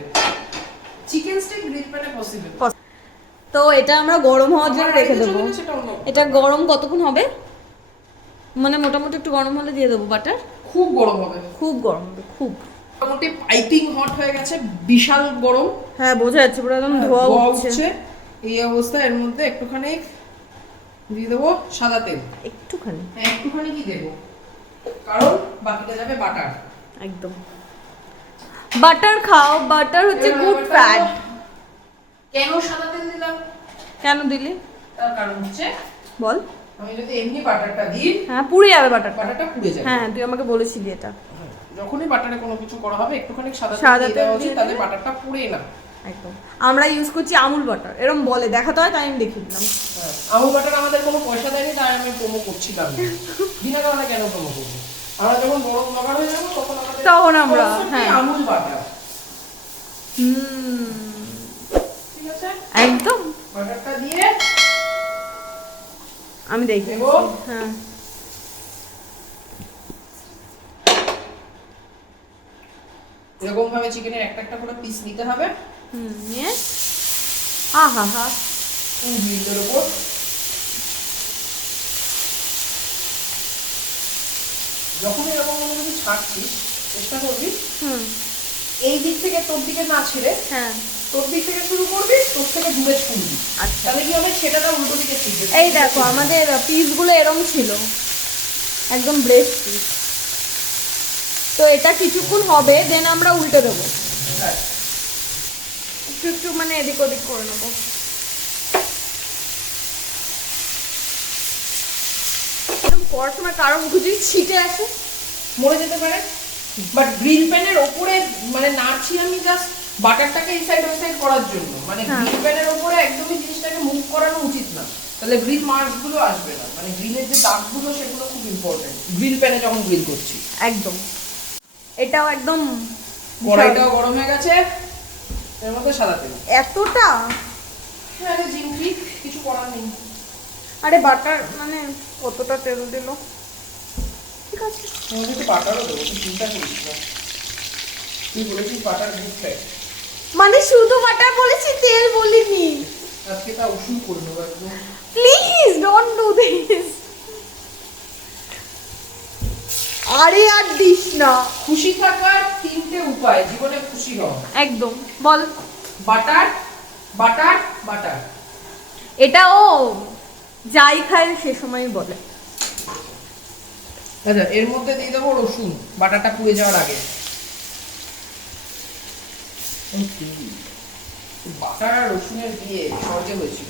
চিকেন স্টেক গ্রিল প্যানে পসিবল। তো এটা আমরা গরম হওয়ার জন্য রেখে দেবো। সেটা অন্য। এটা গরম কতক্ষণ হবে মানে মোটামুটি একটু গরম হলে দিয়ে দেবো বাটার। খুব গরম হবে। খুব গরম হবে খুব। মোটামুটি পাইপিং হট হয়ে গেছে, বিশাল গরম। হ্যাঁ বোঝা যাচ্ছে পুরো একদম ধোয়া উঠছে। এই অবস্থায় এর মধ্যে একটুখানি দিয়ে দেবো সাদা তেল। একটুখানি হ্যাঁ, একটুখানি কি দেবো, কারণ বাকিটা যাবে বাটার। একদম বাটার খাও, বাটার হচ্ছে এবার গুড ব্যাপারটা ফ্যাট। হলো, কেন সাদা তেল দিলাম? কেন দিলি তার কারণ হচ্ছে বল। আমি যদি এমনি বাটারটা দিই, হ্যাঁ পুড়ে যাবে বাটারটা। বাটারটা পুড়ে যাবে। হ্যাঁ তুই আমাকে বলেছিলি এটা। যখনই বাটারে কোনো কিছু করা হবে একটুখানি সাদা সাদা তেল দিয়ে দেওয়া তেল উচিত, দিয়ে তাহলে দিলে- বাটারটা পুড়ে না। একদম আমরা ইউজ করছি আমুল বাটার, এরকম বলে দেখাতে হয় তাই আমি দেখিয়ে দিলাম। হ্যাঁ, আমুল বাটার আমাদের কোনো পয়সা দেয়নি, তাই আমি প্রোমো করছিলাম না। বিনা কারণে কেন প্রোমো করবো? আমরা যখন বড় ব্লগার হয়ে যাবো তখন আমাদের তখন আমরা, sponsor হ্যাঁ। আমুল বাটার। হুম ঠিক আছে, একদম বাটারটা দিয়ে আমি দেখি। দেবো। হ্যাঁ এরকম ভাবে চিকেনের একটা একটা করে পিস নিতে হবে নিয়ে আহা হা গ্রিলের উপর। যখন এরকম কোনো কিছু ছাড়ছিস, চেষ্টা করবি হুম এই দিক থেকে তোর দিকে না ছেড়ে হ্যাঁ তোর দিক থেকে শুরু করবি, তোর থেকে দূরে ছুঁড়বি। আচ্ছা তাহলে কি হবে, সেটাটা উল্টো দিকে ছিড়বে। এই দেখো আমাদের পিসগুলো এরম ছিল একদম ব্রেস্ট পিস। তো এটা কিছুক্ষণ হবে দেন আমরা উল্টে দেবো, হ্যাঁ। একটু একটু মানে এদিক ওদিক করে নেবো। এরকম করার সময় কারো মুখে যদি ছিটে আসে মরে যেতে পারে, বাট গ্রিল প্যানের ওপরে মানে নাড়ছি আমি জাস্ট বাটারটাকে এই সাইড ওই সাইড করার জন্য, মানে হ্যাঁ। গ্রিল প্যানের ওপরে একদমই জিনিসটাকে মুভ করানো উচিত না, তাহলে গ্রিল মার্কস গুলো আসবে না, মানে গ্রিলের যে দাগগুলো সেগুলো খুব ইম্পর্টেন্ট গ্রিল প্যানে যখন গ্রিল করছি। একদম এটাও একদম কড়াইটাও গরম হয়ে গেছে, এর মধ্যে সাদা তেল। এতটা হ্যাঁ রে জিমটি, কিছু করার নেই। আরে বাটার মানে কতটা তেল দিল ঠিক আছে। তোমার যদি বাটারও দেবো, তুই চিন্তা করিস না, তুই বলেছিস বাটার গুড ফ্যাট, মানে শুধু বাটার বলেছি তেল বলিনি। আজকে তা উসুল করে নেবো একদম। Please don't do this. আরে আর দিস না। খুশি থাকার তিনটে উপায়, জীবনে খুশি হও। একদম বল। Butter butter butter. এটা ও যাই খায় সে সময় বলে। আচ্ছা, এর মধ্যে দিয়ে দেবো রসুন, বাটারটা পুড়ে যাওয়ার আগে। বাটার আর রসুনের দিয়ে স্বর্গে হয়েছিল,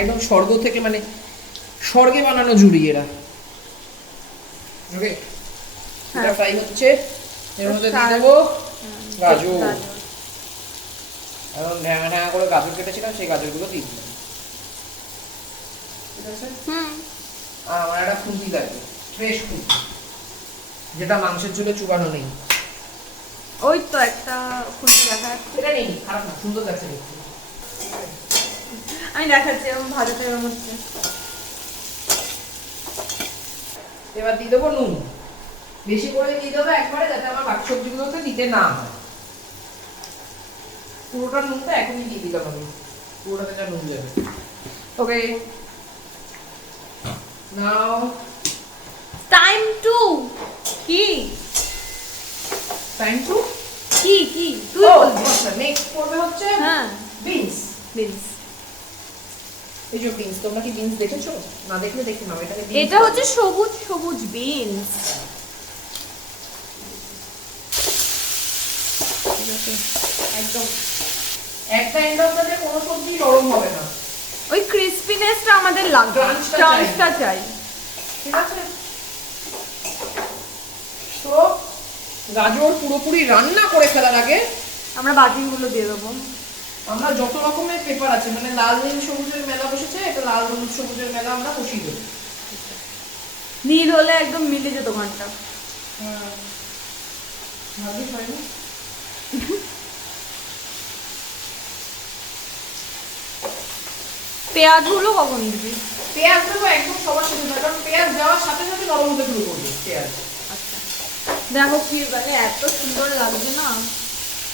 একদম স্বর্গ থেকে, মানে স্বর্গে বানানো জুড়ি এরা। ওকে, এটা ফ্রাই হচ্ছে, এর মধ্যে দিয়ে দেবো গাজর। এখন ঢ্যাঙা ঢ্যাঙা করে গাজর কেটেছিলাম, সেই গাজরগুলো দিয়ে দিলাম। ঠিক আছে, আর আমার একটা খুন্তি লাগবে, ফ্রেশ খুন্তি, যেটা মাংসের ঝোলে চুবানো নেই। ওই তো একটা খুঁজে দেখা যাচ্ছে। এটা নেই, খারাপ না, সুন্দর লাগছে দেখতে। আমি দেখাচ্ছি এরকম ভাজাটা এরকম হচ্ছে। এবার দিয়ে দেবো নুন, বেশি করে দিয়ে দেবো একবারে, যাতে আমার বাকি সবজিগুলোতে দিতে না হয়। পুরোটা নুনটা এখনই দিয়ে দিলাম আমি, পুরোটাতে যা নুন যাবে। ওকে, নাও টাইম টু কি টাইম টু কি কি তুই বলবি। নেক্সট করবে হচ্ছে হ্যাঁ বিনস। বিনস। এই যে বিনস, তোমরা কি বিনস দেখেছো? না দেখলে দেখে নাও, এটাকে beans এটা হচ্ছে সবুজ সবুজ বিনস। ঠিক আছে, একদম একটা এন্ড অফ দ্য ডে কোনো সবজি নরম হবে না, ওই ক্রিসপিনেসটা আমাদের লাগবে, Crunch-টা ক্রাঞ্চটা চাই। ঠিক আছে? তো গাজর পুরোপুরি রান্না করে ফেলার আগে আমরা বাকিগুলো দিয়ে দেবো। আমরা যত রকমের পেপার আছে, মানে লাল নীল সবুজের মেলা বসেছে, এটা লাল হলুদ সবুজের মেলা আমরা বসিয়ে দেবো। নীল হলে একদম মিলে যেত ঘন্টা। ভালোই হয়নি। পেঁয়াজগুলো কখন দিবি? পেঁয়াজ দেবো একদম সবার সাথে না, কারণ পেঁয়াজ দেওয়ার সাথে সাথে নরম হতে শুরু করবে পেঁয়াজ। আচ্ছা দেখো কি মানে এত সুন্দর লাগছে না।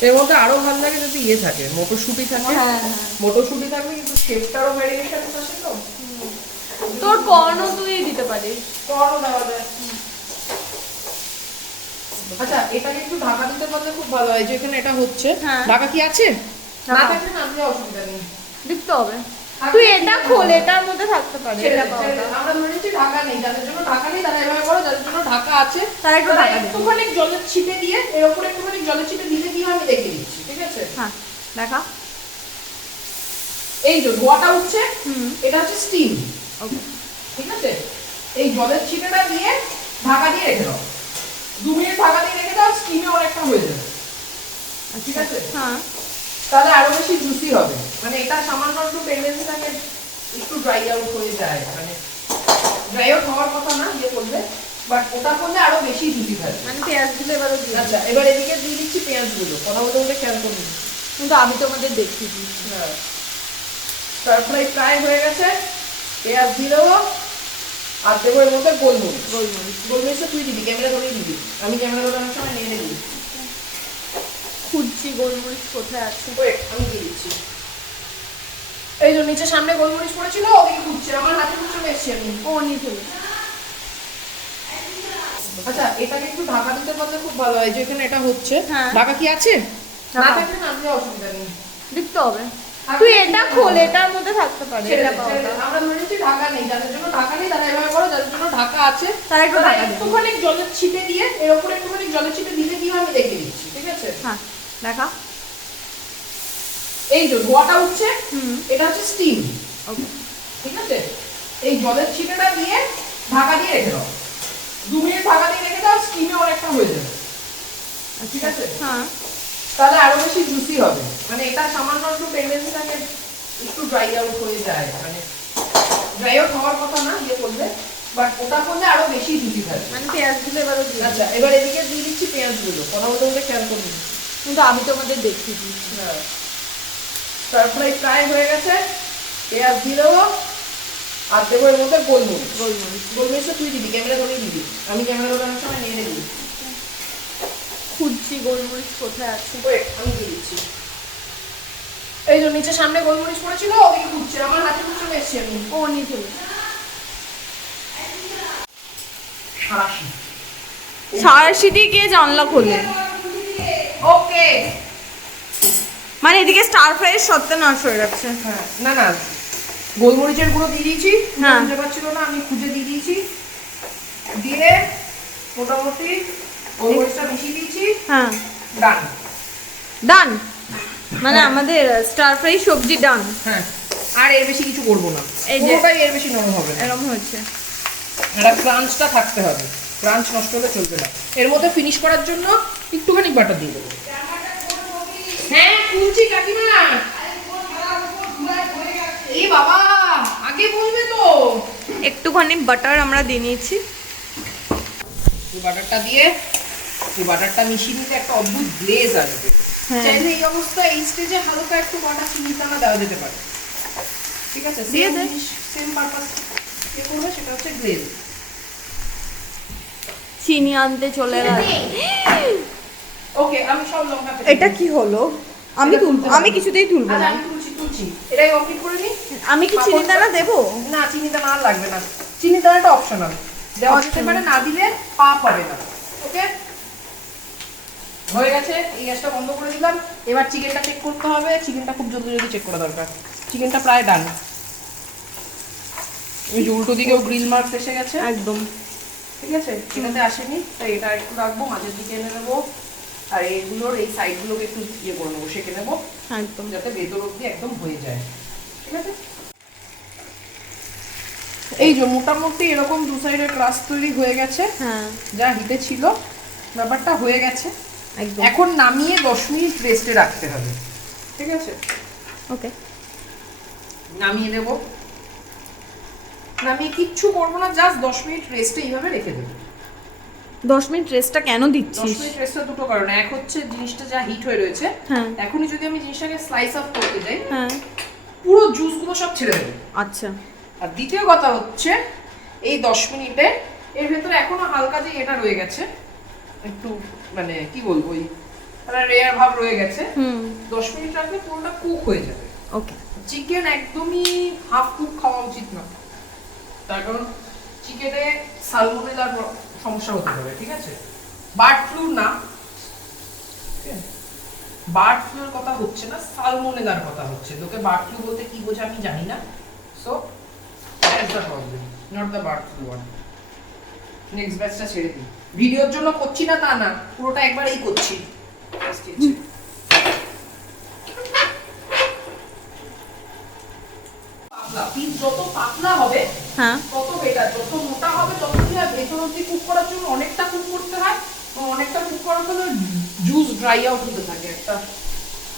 এর মধ্যে আরো ভালো লাগে যদি ইয়ে থাকে, মটরশুঁটি থাকে। হ্যাঁ, হ্যাঁ। মটরশুঁটি থাকলে কিন্তু শেপটারও ভ্যারিয়েশন আসে। তো তোর কর্নও তুই দিতে পারিস। কর্নও দেওয়া যায়। আচ্ছা, এটাকে একটু ঢাকা দিতে পারলে খুব ভালো হয়, যেখানে এটা হচ্ছে। হ্যাঁ। ঢাকা কি আছে? না ঢাকা। থাকলে না দিলে অসুবিধা নেই। দিতে হবে। তুই এটা খোল, এটার মধ্যে থাকতে পারে। ছেড়ে এটা দে, পাওয়া ছেড়ে দে। যায়। আমরা ধরে নিচ্ছি ঢাকা নেই, যাদের জন্য ঢাকা নেই তারা এভাবে করো, যাদের জন্য ঢাকা আছে তারা একটু তারা ঢাকা দিবে। একটুখানি জলের ছিটে দিয়ে, এর উপরে একটুখানি জলের ছিটে দিলে কি হয় আমি দেখিয়ে দিচ্ছি, ঠিক আছে? হ্যাঁ দেখা। এই যে ধোঁয়াটা উঠছে, হুম। এটা হচ্ছে স্টিম, ওকে। ঠিক আছে? এই জলের ছিটেটা দিয়ে ঢাকা দিয়ে রেখে দাও, 2 মিনিট ঢাকা দিয়ে রেখে দাও, স্টিমে অনেকটা হয়ে যাবে, ঠিক আছে? হ্যাঁ। তাহলে আরো বেশি জুসি হবে। মানে এটা সামান্য একটু টেন্ডেন্সি থাকে একটু ড্রাই আউট হয়ে যায়, মানে ড্রাই আউট হওয়ার কথা না ইয়ে করলে, বাট ওটা করলে আরো বেশি জুসি থাকে। মানে পেঁয়াজগুলো এবারে দিয়ে দিই। আচ্ছা, এবার এদিকে দিয়ে দিচ্ছি পেঁয়াজগুলো, কথা বলতে বলতে খেয়াল করুন। কিন্তু আমি তোমাদের দেখিয়ে দিচ্ছি। স্টার ফ্রাই প্রায় হয়ে গেছে, পেঁয়াজ দিয়ে দেবো, আর দেবো এর মধ্যে গোলমরিচ। গোলমরিচ। গোলমরিচটা তুই দিবি, ক্যামেরা ধরেই দিবি, আমি ক্যামেরা ধরে অনেক সময় নিয়ে দিবি। খুঁজছি গোলমরিচ কোথায় আছে। ওয়েট, আমি দিয়ে দিচ্ছি। এই যে নিচে সামনে গোলমরিচ পড়েছিল, ওদিকে খুঁজছে, আমার হাতে খুঁজে এসছি আমি। ও নিয়ে চলে। আচ্ছা, এটাকে একটু ঢাকা দিতে পারলে খুব ভালো হয়, যেখানে এটা হচ্ছে। হ্যাঁ। ঢাকা কি আছে? না ঢাকা। থাকলে না দিলে অসুবিধা নেই। দিতে হবে। তুই এটা খোল, এটার মধ্যে থাকতে পারে। ছেড়ে এটা দে, পাওয়া ছেড়ে দে। যায়। আমরা ধরে নিচ্ছি ঢাকা নেই, যাদের জন্য ঢাকা নেই তারা এভাবে করো, যাদের জন্য ঢাকা আছে তারা একটু তারা ঢাকা দিবে। একটুখানি জলের ছিটে দিয়ে, এর উপরে একটুখানি জলের ছিটে দিলে কি হয় আমি দেখিয়ে দিচ্ছি, ঠিক আছে? হ্যাঁ দেখা। এই যে ধোঁয়াটা উঠছে, হুম। এটা হচ্ছে স্টিম, ওকে। ঠিক আছে? এই জলের ছিটেটা দিয়ে ঢাকা দিয়ে রেখে দাও, 2 মিনিট ঢাকা দিয়ে রেখে দাও, স্টিমে অনেকটা হয়ে যাবে, ঠিক আছে? হ্যাঁ। তাহলে আরো বেশি জুসি হবে। মানে এটা সামান্য একটু টেন্ডেন্সি থাকে একটু ড্রাই আউট হয়ে যায়, মানে ড্রাই আউট হওয়ার কথা না ইয়ে করলে, বাট ওটা করলে আরো বেশি জুসি থাকে। মানে পেঁয়াজগুলো এবারে দিয়ে দিই। আচ্ছা, এবার এদিকে দিয়ে দিচ্ছি পেঁয়াজগুলো, কথা বলতে বলতে খেয়াল করুন। কিন্তু আমি তোমাদের দেখিয়ে দিচ্ছি। স্টার ফ্রাই প্রায় হয়ে গেছে, পেঁয়াজ দিয়ে দেবো, আর দেবো এর মধ্যে গোলমরিচ। গোলমরিচ। গোলমরিচটা তুই দিবি, ক্যামেরা ধরেই দিবি, আমি ক্যামেরা ধরে অনেক সময় নিয়ে দিবি। খুঁজছি গোলমরিচ কোথায় আছে। ওয়েট, আমি দিয়ে দিচ্ছি। এই যে নিচে সামনে গোলমরিচ পড়েছিল, ওদিকে খুঁজছে, আমার হাতে খুঁজে এসছি আমি। ও নিয়ে চলে। সারাশিটি গিয়ে জানলা খোলে। ওকে। মানে এদিকে স্টার ফ্রাইয়ের সত্যানাশ হয়ে যাচ্ছে। হ্যাঁ, না না, গোলমরিচের গুঁড়ো দিয়ে দিয়েছি, হ্যাঁ। খুঁজে পাচ্ছিল না, আমি খুঁজে দিয়ে দিয়েছি, দিয়ে মোটামুটি গোলমরিচটা মিশিয়ে দিয়েছি, হ্যাঁ ডান। ডান। মানে হ্যাঁ। আমাদের স্টার ফ্রাই সবজি ডান। হ্যাঁ, আর এর বেশি কিছু করবো না, এই যে- পুরোটাই এর বেশি নরম হবে না, এরকম হচ্ছে। এটা ক্রাঞ্চটা থাকতে হবে, ক্রাঞ্চ নষ্ট হলে চলবে না। এর মধ্যে ফিনিশ করার জন্য একটুখানি বাটার দিয়ে দেবো। হ্যাঁ, খুলছি কাকিমা। এই বাবা, আগে বলবে তো। একটুখানি বাটার আমরা দিয়ে নিয়েছি। এই বাটারটা দিয়ে, এই বাটারটা মিশিয়ে নিতে একটা অদ্ভুত গ্লেজ আসবে। হ্যাঁ। চাইলে এই অবস্থায় এই স্টেজে হালকা একটু বাটার চিনি দানা দেওয়া যেতে পারে, ঠিক আছে? দিয়ে দে। সেম পারপাস কে করবে, সেটা হচ্ছে গ্লেজ। চিনি আনতে চলে গেল। ওকে, আমি সব লঙ্কা কেটে এটা দিই। কি হলো? আমি এটা তুলতে আমি হবে। কিছুতেই তুলবো আচ্ছা, না। আমি তুলছি। এটাই কমপ্লিট করে নিই। আমি কি চিনি দানা দেবো? না, চিনি দানা আর লাগবে না, চিনি দানাটা অপশনাল, দেওয়া যেতে পারে, না দিলে পাপ হবে না। ওকে, হয়ে গেছে, এই গ্যাসটা বন্ধ করে দিলাম। এবার চিকেনটা চেক করতে হবে, চিকেনটা খুব জলদি জলদি চেক করা দরকার। চিকেনটা প্রায় ডান, ওই যে উল্টো দিকেও গ্রিল মার্কস এসে গেছে, একদম। ঠিক আছে? এটাতে আসেনি, তাই এটা একটু রাখবো, মাঝের দিকে এনে দেবো। আর এগুলোর এই সাইডগুলোকে একটু ইয়ে করে নেবো, সেঁকে নেবো, একদম। যাতে ভেতর অব্দি একদম হয়ে যায়। ঠিক আছে, এই যে মোটামুটি এরকম দু সাইডের ক্রাস্ট তৈরি হয়ে গেছে। হ্যাঁ যা হিটে ছিল ব্যাপারটা হয়ে গেছে। একদম। এখন নামিয়ে 10 মিনিট রেস্টে রাখতে হবে। ঠিক আছে, ওকে। নামিয়ে দেবো, নামিয়ে কিচ্ছু করবো না, জাস্ট 10 মিনিট রেস্টে এইভাবে রেখে দেবো। 10 মিনিট রেস্টটা কেন 10 দিচ্ছিস? মিনিট রেস্টটা দুটো কারণে, এক হচ্ছে জিনিসটা যা হিট হয়ে রয়েছে, হ্যাঁ এখনই যদি আমি জিনিসটাকে স্লাইস আপ করতে যাই হ্যাঁ পুরো জুসগুলো সব ছেড়ে দেবে। আচ্ছা আর দ্বিতীয় কথা হচ্ছে এই 10 মিনিটে এর ভেতরে এখনো হালকা যে এটা রয়ে গেছে, একটু মানে কি বলবো, ওই রেয়ার ভাব রয়ে গেছে। 10 মিনিট রাখলে পুরোটা কুক হয়ে যাবে। ওকে। চিকেন একদমই হাফ কুক খাওয়া উচিত না, তার কারণ চিকেনে সালমোনেলার সমস্যা হতে পারে। ঠিক আছে, বার্ড ফ্লু না, বার্ড ফ্লুর কথা হচ্ছে না, সালমোনেলার কথা হচ্ছে। লোকে বার্ড ফ্লু বলতে কি বোঝে আমি জানি না, so that's the problem, not the bird flu one. Next ব্যাচটা ছেড়ে দিই, ভিডিওর জন্য করছি না তা না, পুরোটা একবারেই করছি। পাতলা পিস যত পাতলা হবে হ্যাঁ তত বেটার, যত মোটা হবে তত কি হয়, ভেতর অব্দি কুক করার জন্য অনেকটা কুক করতে হয়, এবং অনেকটা কুক করার ফলে জুস ড্রাই আউট হতে থাকে, একটা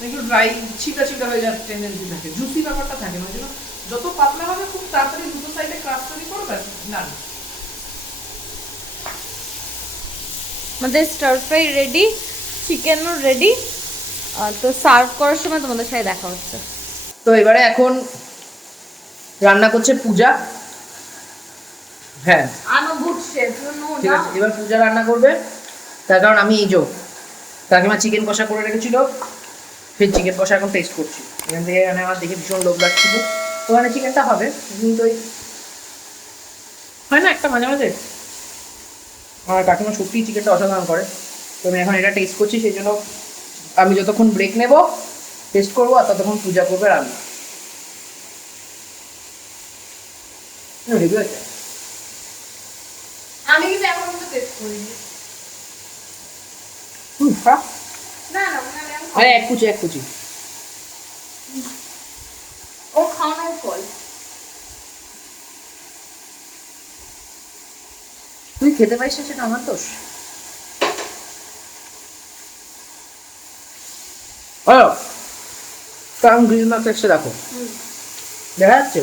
একটু ড্রাই ছিটা ছিটা হয়ে যাওয়ার টেন্ডেন্সি থাকে, জুসি ব্যাপারটা থাকে না। ওই জন্য যত পাতলা হবে খুব তাড়াতাড়ি দুটো সাইডে ক্রাস্ট তৈরি করবে না। আমাদের স্টার ফ্রাই রেডি, চিকেনও রেডি। তো সার্ভ করার সময় তোমাদের সাথে দেখা হচ্ছে। তো এবারে এখন রান্না করছে পূজা। হ্যাঁ I'm a good chef, you know ঠিক আছে, এবার পূজা রান্না করবে, তার কারণ আমি এই যে কাকিমা চিকেন কষা করে রেখেছিল, সেই চিকেন কষা এখন টেস্ট করছি। এখান থেকে মানে আমার দেখে ভীষণ লোভ লাগছিল, ওখানে চিকেনটা হবে কিন্তু ওই হয় না একটা মাঝে মাঝে, আমার কাকিমা সত্যিই চিকেনটা অসাধারণ করে। তো আমি এখন এটা টেস্ট করছি, সেই জন্য আমি যতক্ষণ ব্রেক নেব টেস্ট করবো, আর ততক্ষণ পূজা করবে রান্না। রেডি হয়েছে? আমি কিন্তু এখন পর্যন্ত টেস্ট করিনি। হ্যাঁ না না মানে আমি আরে এক কুচি এক কুচি। ও খাওয়ানোর ফল। তুই খেতে পারিস না সেটা আমার দোষ। কারণ গ্রিল মার্ক এসে দেখো, দেখা যাচ্ছে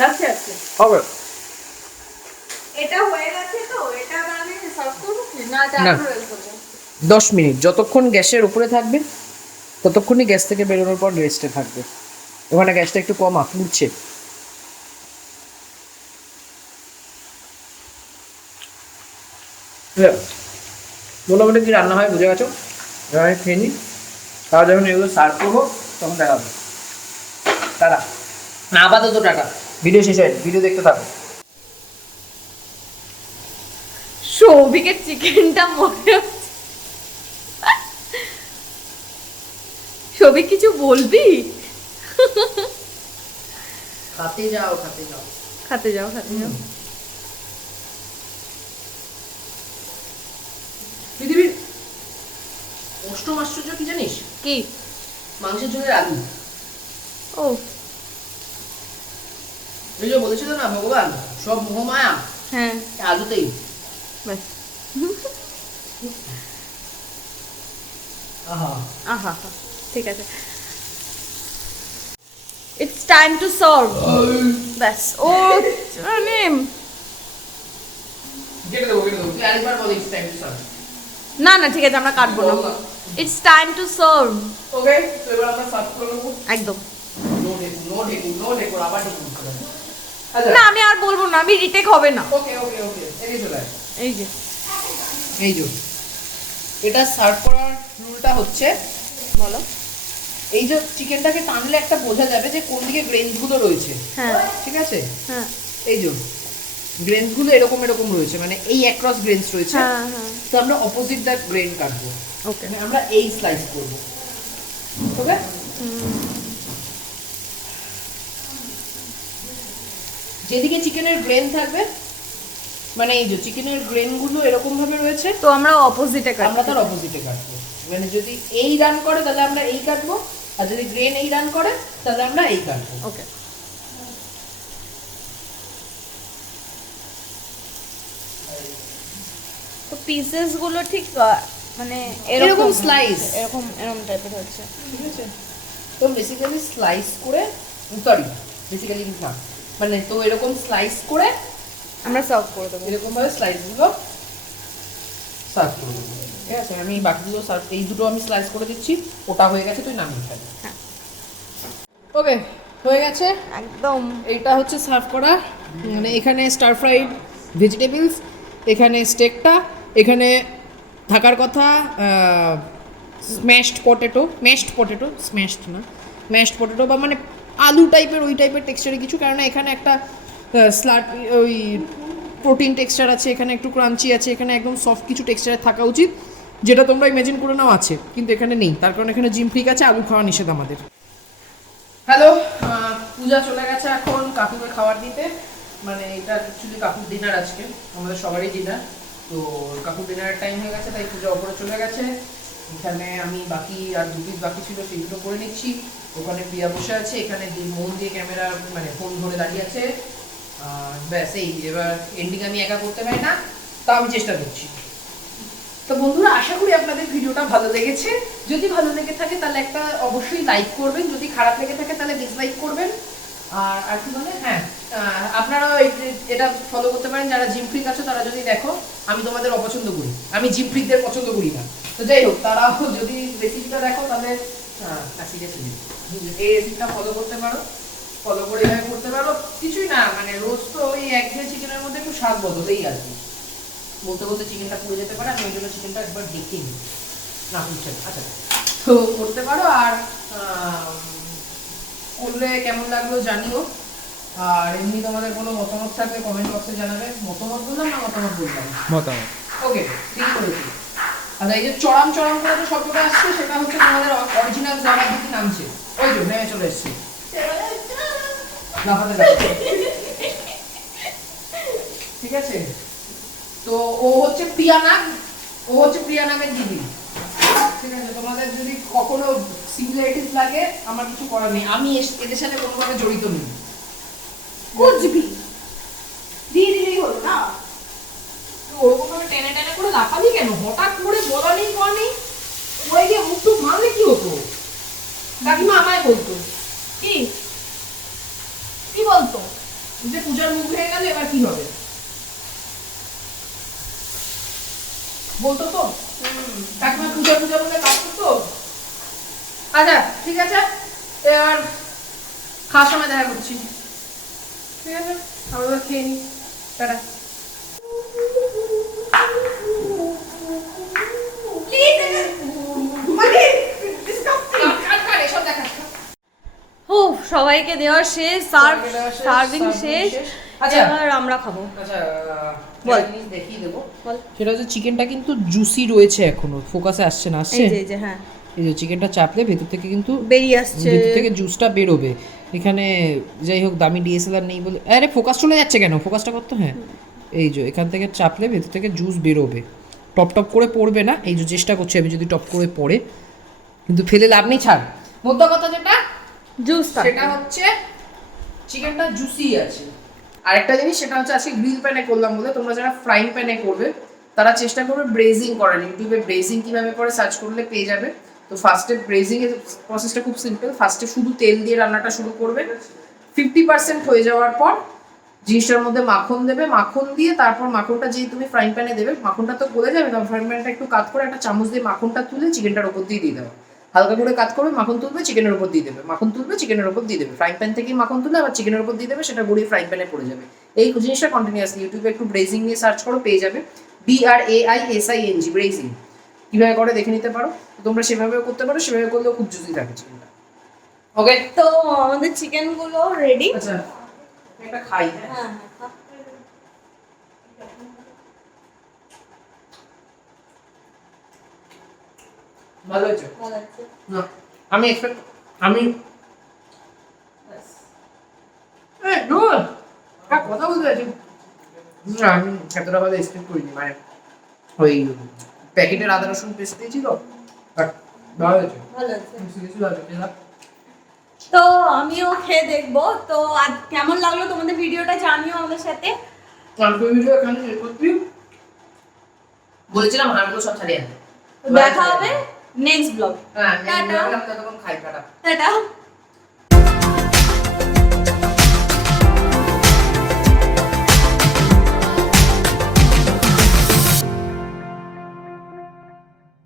লাগছে আছে। হবে। এটা হয়ে গেছে, তো এটা আমি সার্ভ করব কি না, এটা না। আরো রেস্ট করব? 10 মিনিট যতক্ষণ গ্যাসের উপরে থাকবে ততক্ষণই গ্যাস থেকে বেরোনোর পর রেস্টে থাকবে। ওখানে গ্যাসটা একটু কম ফুটছে। মোটামুটি কি রান্না হয় বুঝে গেছো, এবার আমি খেয়ে নিই, তারপর যখন এগুলো সার্ভ করবো তখন দেখাবো। টাটা, না আপাতত টাটা, ভিডিও শেষ হয়, ভিডিও দেখতে থাকো। সৌভিকের চিকেনটা মনে হচ্ছে। সৌভিক কিছু বলবি? খাতে যাও খাতে যাও। খাতে যাও খাতে যাও। পৃথিবীর অষ্টম আশ্চর্য কি জানিস? কি? মাংসের ঝোলের আলু। ও এই যে বলেছিল না ভগবান সব মোহমায়া হ্যাঁ আলুতেই। ব্যাস। আহা আহা হা, ঠিক আছে। It's time to serve. ব্যাস ও মানে কেটে দেবো তুই আরেকবার বল ইটস টাইম টু সার্ভ। না না ঠিক আছে আমরা কাটবো না। It's time to serve. Okay তো এবার আমরা সার্ভ করে নেবো। একদম। নো ডেকো আবার ডেকো। না আমি আর বলবো না, আমি রিটেক হবে না। ওকে ওকে ওকে এদিকে চলে আয়। এই যে এই যে এটা সার্ভ করার রুলটা হচ্ছে, বলো। এই যে চিকেনটাকে টানলে একটা বোঝা যাবে যে কোন দিকে গ্রেনস গুলো রয়েছে। হ্যাঁ ঠিক আছে, হ্যাঁ এই যে গ্রেনস গুলো এরকম এরকম রয়েছে, মানে এই অ্যাক্রস গ্রেনস রয়েছে। হ্যাঁ হ্যাঁ তো আমরা অপোজিট দ্য গ্রেন কাটবো, ওকে। মানে আমরা এই স্লাইস করব। ওকে, যেদিকে চিকেনের গ্রেন থাকবে মানে এই যে চিকেনের গ্রেনগুলো এরকম ভাবে রয়েছে, তো আমরা অপোজিটে আমরা তার অপোজিটে কাটবো। মানে যদি এই রান করে তাহলে আমরা এই কাটবো, আর যদি গ্রেন এই রান করে তাহলে আমরা এই কাটবো। ওকে। তো পিসেস গুলো ঠিক মানে এরকম slice। এরকম টাইপের হচ্ছে। ঠিক আছে, তো বেসিক্যালি স্লাইস করে, সরি বেসিক্যালি না, মানে তো এরকম স্লাইস করে আমরা সার্ভ করে দেবো। এরকম ভাবে স্লাইসগুলো সার্ভ করে দেবো। ঠিক আছে, আমি বাকিগুলো সার্ভ, এই দুটো আমি স্লাইস করে দিচ্ছি, ওটা হয়ে গেছে, তুই নামিয়ে ফেলি। হ্যাঁ। ওকে, হয়ে গেছে। একদম এইটা হচ্ছে সার্ভ করা, মানে এখানে স্টার ফ্রাইড ভেজিটেবলস, এখানে স্টেকটা, এখানে থাকার কথা স্ম্যাশড পটেটো, ম্যাশড পটেটো বা মানে আলু টাইপের, ওই টাইপের টেক্সচারে কিছু, কারণ এখানে একটা স্লাট ওই প্রোটিন টেক্সচার আছে, এখানে একটু ক্রাঞ্চি আছে, এখানে একদম সফট কিছু টেক্সচারে থাকা উচিত, যেটা তোমরা ইমেজিন করে নাও আছে, কিন্তু এখানে নেই, তার কারণ এখানে জিম ফ্রিক আছে, আলু খাওয়া নিষেধ আমাদের। হ্যালো, পূজা চলে গেছে এখন কাকুকে খাবার দিতে, মানে এটা অ্যাকচুয়ালি কাকুর ডিনার আজকে, আমাদের সবারই ডিনার, তো কাকুর ডিনারের টাইম হয়ে গেছে, তাই পূজা ওপরে চলে গেছে। এখানে আমি বাকি আর দু পিস বাকি ছিল সেগুলো করে নিচ্ছি, ওখানে প্রিয়া বসে আছে, এখানে মন দিয়ে ক্যামেরা মানে ফোন ধরে দাঁড়িয়ে আছে, ব্যাস এই, এবার এন্ডিং আমি একা করতে পারি না, তা আমি চেষ্টা করছি। তো বন্ধুরা, আশা করি আপনাদের ভিডিওটা ভালো লেগেছে, যদি ভালো লেগে থাকে তাহলে একটা অবশ্যই লাইক করবেন, যদি খারাপ লেগে থাকে তাহলে ডিসলাইক করবেন। আর কি বলে, হ্যাঁ আপনারাও এটা ফলো করতে পারেন, যারা জিম ফ্রিক আছে তারা যদি দেখো, আমি তোমাদের অপছন্দ করি, আমি জিম ফ্রিকদের পছন্দ করি না, তো যাই হোক তারাও যদি রেসিপিটা দেখো তাহলে সিরিয়াসলি এই রেসিপিটা ফলো করতে পারো, ফলো করে এভাবে করতে পারো, কিছুই না, মানে রোজ তো ওই এক ঘেয়ে চিকেনের মধ্যে একটু স্বাদ বদলেই আর কি, বলতে বলতে চিকেনটা পুড়ে যেতে পারে, আমি ওই জন্য চিকেনটা একবার দেখে নিই, না বুঝছেন, আচ্ছা তো করতে পারো, আর করলে কেমন লাগলো জানিও, আর এমনি তোমাদের কোনো মতামত থাকলে কমেন্ট বক্সে জানাবে। মতামত বললাম না মতামত বললাম? মতামত। ওকে, ঠিক করেছি। আচ্ছা, এই যে চড়াম চড়াম করে যে শব্দটা আসছে সেটা হচ্ছে তোমাদের অরিজিনাল জবাব দিকে নামছে, ওই যে নেমে চলে এসছে, লাফাতে যাচ্ছে, ঠিক আছে। তো ও হচ্ছে প্রিয়া নাগ, ও হচ্ছে প্রিয়া নামের দিদি, ঠিক আছে। তোমাদের যদি কখনো সিমিলারিটিস লাগে আমার কিছু করার নেই, আমি এদের সাথে কোনোভাবে জড়িত নেই। কুচবি দিয়ে দিলেই হলো না। ওরকম ভাবে টেনে টেনে করে লাফালি কেন? হঠাৎ করে বলা নেই করা নেই, ওই যে মুখ টুক মারলে কি হতো? কাকিমা আমায় বলতো কি কি বলতো যে পূজার মুখ হয়ে গেল, এবার কি হবে বলতো তো, কাকিমা পূজা পূজা বলে কাজ করতো। আচ্ছা ঠিক আছে, এবার খাওয়ার সময় দেখা করছি, ঠিক আছে, আমরা খেয়ে নিই, টাটা। ও সবাইকে দেওয়া শেষ, সার্ভিং শেষ, আচ্ছা এবার আমরা খাবো। আচ্ছা বল। দেখিয়ে দেবো, বল। সেটা হচ্ছে চিকেনটা কিন্তু জুসি রয়েছে, এখনো ফোকাসে আসছে না, আসছে এই যে হ্যাঁ এই যে চিকেনটা চাপলে ভেতর থেকে কিন্তু বেরিয়ে আসছে, ভেতর থেকে জুসটা বেরোবে। এখানে যাই হোক দামি ডিএসএলআর নেই বলে, আরে ফোকাস চলে যাচ্ছে কেন, ফোকাসটা করতো, হ্যাঁ এই যে এখান থেকে চাপলে ভেতর থেকে জুস বেরোবে, টপ টপ করে পড়বে না, এই যে চেষ্টা করছি আমি যদি টপ করে পড়ে, কিন্তু ফেলে লাভ নেই, ছাড়। মোদ্দা কথা যেটা জুস সেটা হচ্ছে চিকেনটা জুসি আছে। আরেকটা জিনিস সেটা হচ্ছে আজকে গ্রিল প্যানে করলাম বলে, তোমরা যারা ফ্রাইং প্যানে করবে তারা চেষ্টা করবে ব্রেজিং করার, ইউটিউবে ব্রেজিং কিভাবে করে সার্চ করলে পেয়ে যাবে। তো ফার্স্টে ব্রেজিং এর প্রসেসটা খুব সিম্পল, ফার্স্টে শুধু তেল দিয়ে রান্নাটা শুরু করবে, 50% হয়ে যাওয়ার পর জিনিসটার মধ্যে মাখন দেবে, মাখন দিয়ে তারপর মাখনটা যেই তুমি ফ্রাইং প্যানে দেবে, মাখনটা তো গলে যাবে, তখন ফ্রাইং প্যানটা একটু কাট করে একটা চামচ দিয়ে মাখনটা তুলে চিকেনটার উপর দিয়ে দেবে, হালকা করে কাট করবে, মাখন তুলবে চিকেনের উপর দিয়ে দেবে, মাখন তুলবে চিকেনের উপর দিয়ে দেবে, ফ্রাইং প্যান থেকেই মাখন তুলে আবার চিকেনের উপর দিয়ে দেবে, সেটা গড়িয়ে ফ্রাইং প্যানে পড়ে যাবে। এই জিনিসটা কন্টিনিউয়াসলি ইউটিউবে একটু ব্রেজিং নিয়ে সার্চ করো, পেয়ে যাবে, BRAISING, ব্রেজিং কিভাবে করে দেখে নিতে পারো। তোমরা সেভাবেও করতে পারো, সেভাবে করলেও খুব জুসি থাকে চিকেনটা। ওকে, তো আমাদের চিকেন গুলো রেডি। আচ্ছা একটা খাই, হ্যাঁ হ্যাঁ ভালো হয়েছে। ভালো আছে। না আমি এক্সপেক্ট, আমি এই ডুড কথা বলতে আছি, না, আমি এতটা ভালো এক্সপেক্ট করিনি, মানে ওই প্যাকেটের আদা রসুন পেস্ট দিয়েছি তো, বাট ভালো হয়েছে। ভালো আছে। সিরিয়াসলি ভালো হয়েছে। তো আমিও খেয়ে দেখবো। তো আজ কেমন লাগলো তোমাদের ভিডিওটা জানিও আমাদের সাথে। আজকের ভিডিও এখানে শেষ করছি। বলেছিলাম হাড়গুলো সব ছাড়িয়ে আনতে। দেখা হবে নেক্সট ব্লগ। হ্যাঁ, টাটা। আমি ততক্ষণ খাই, টাটা। টাটা।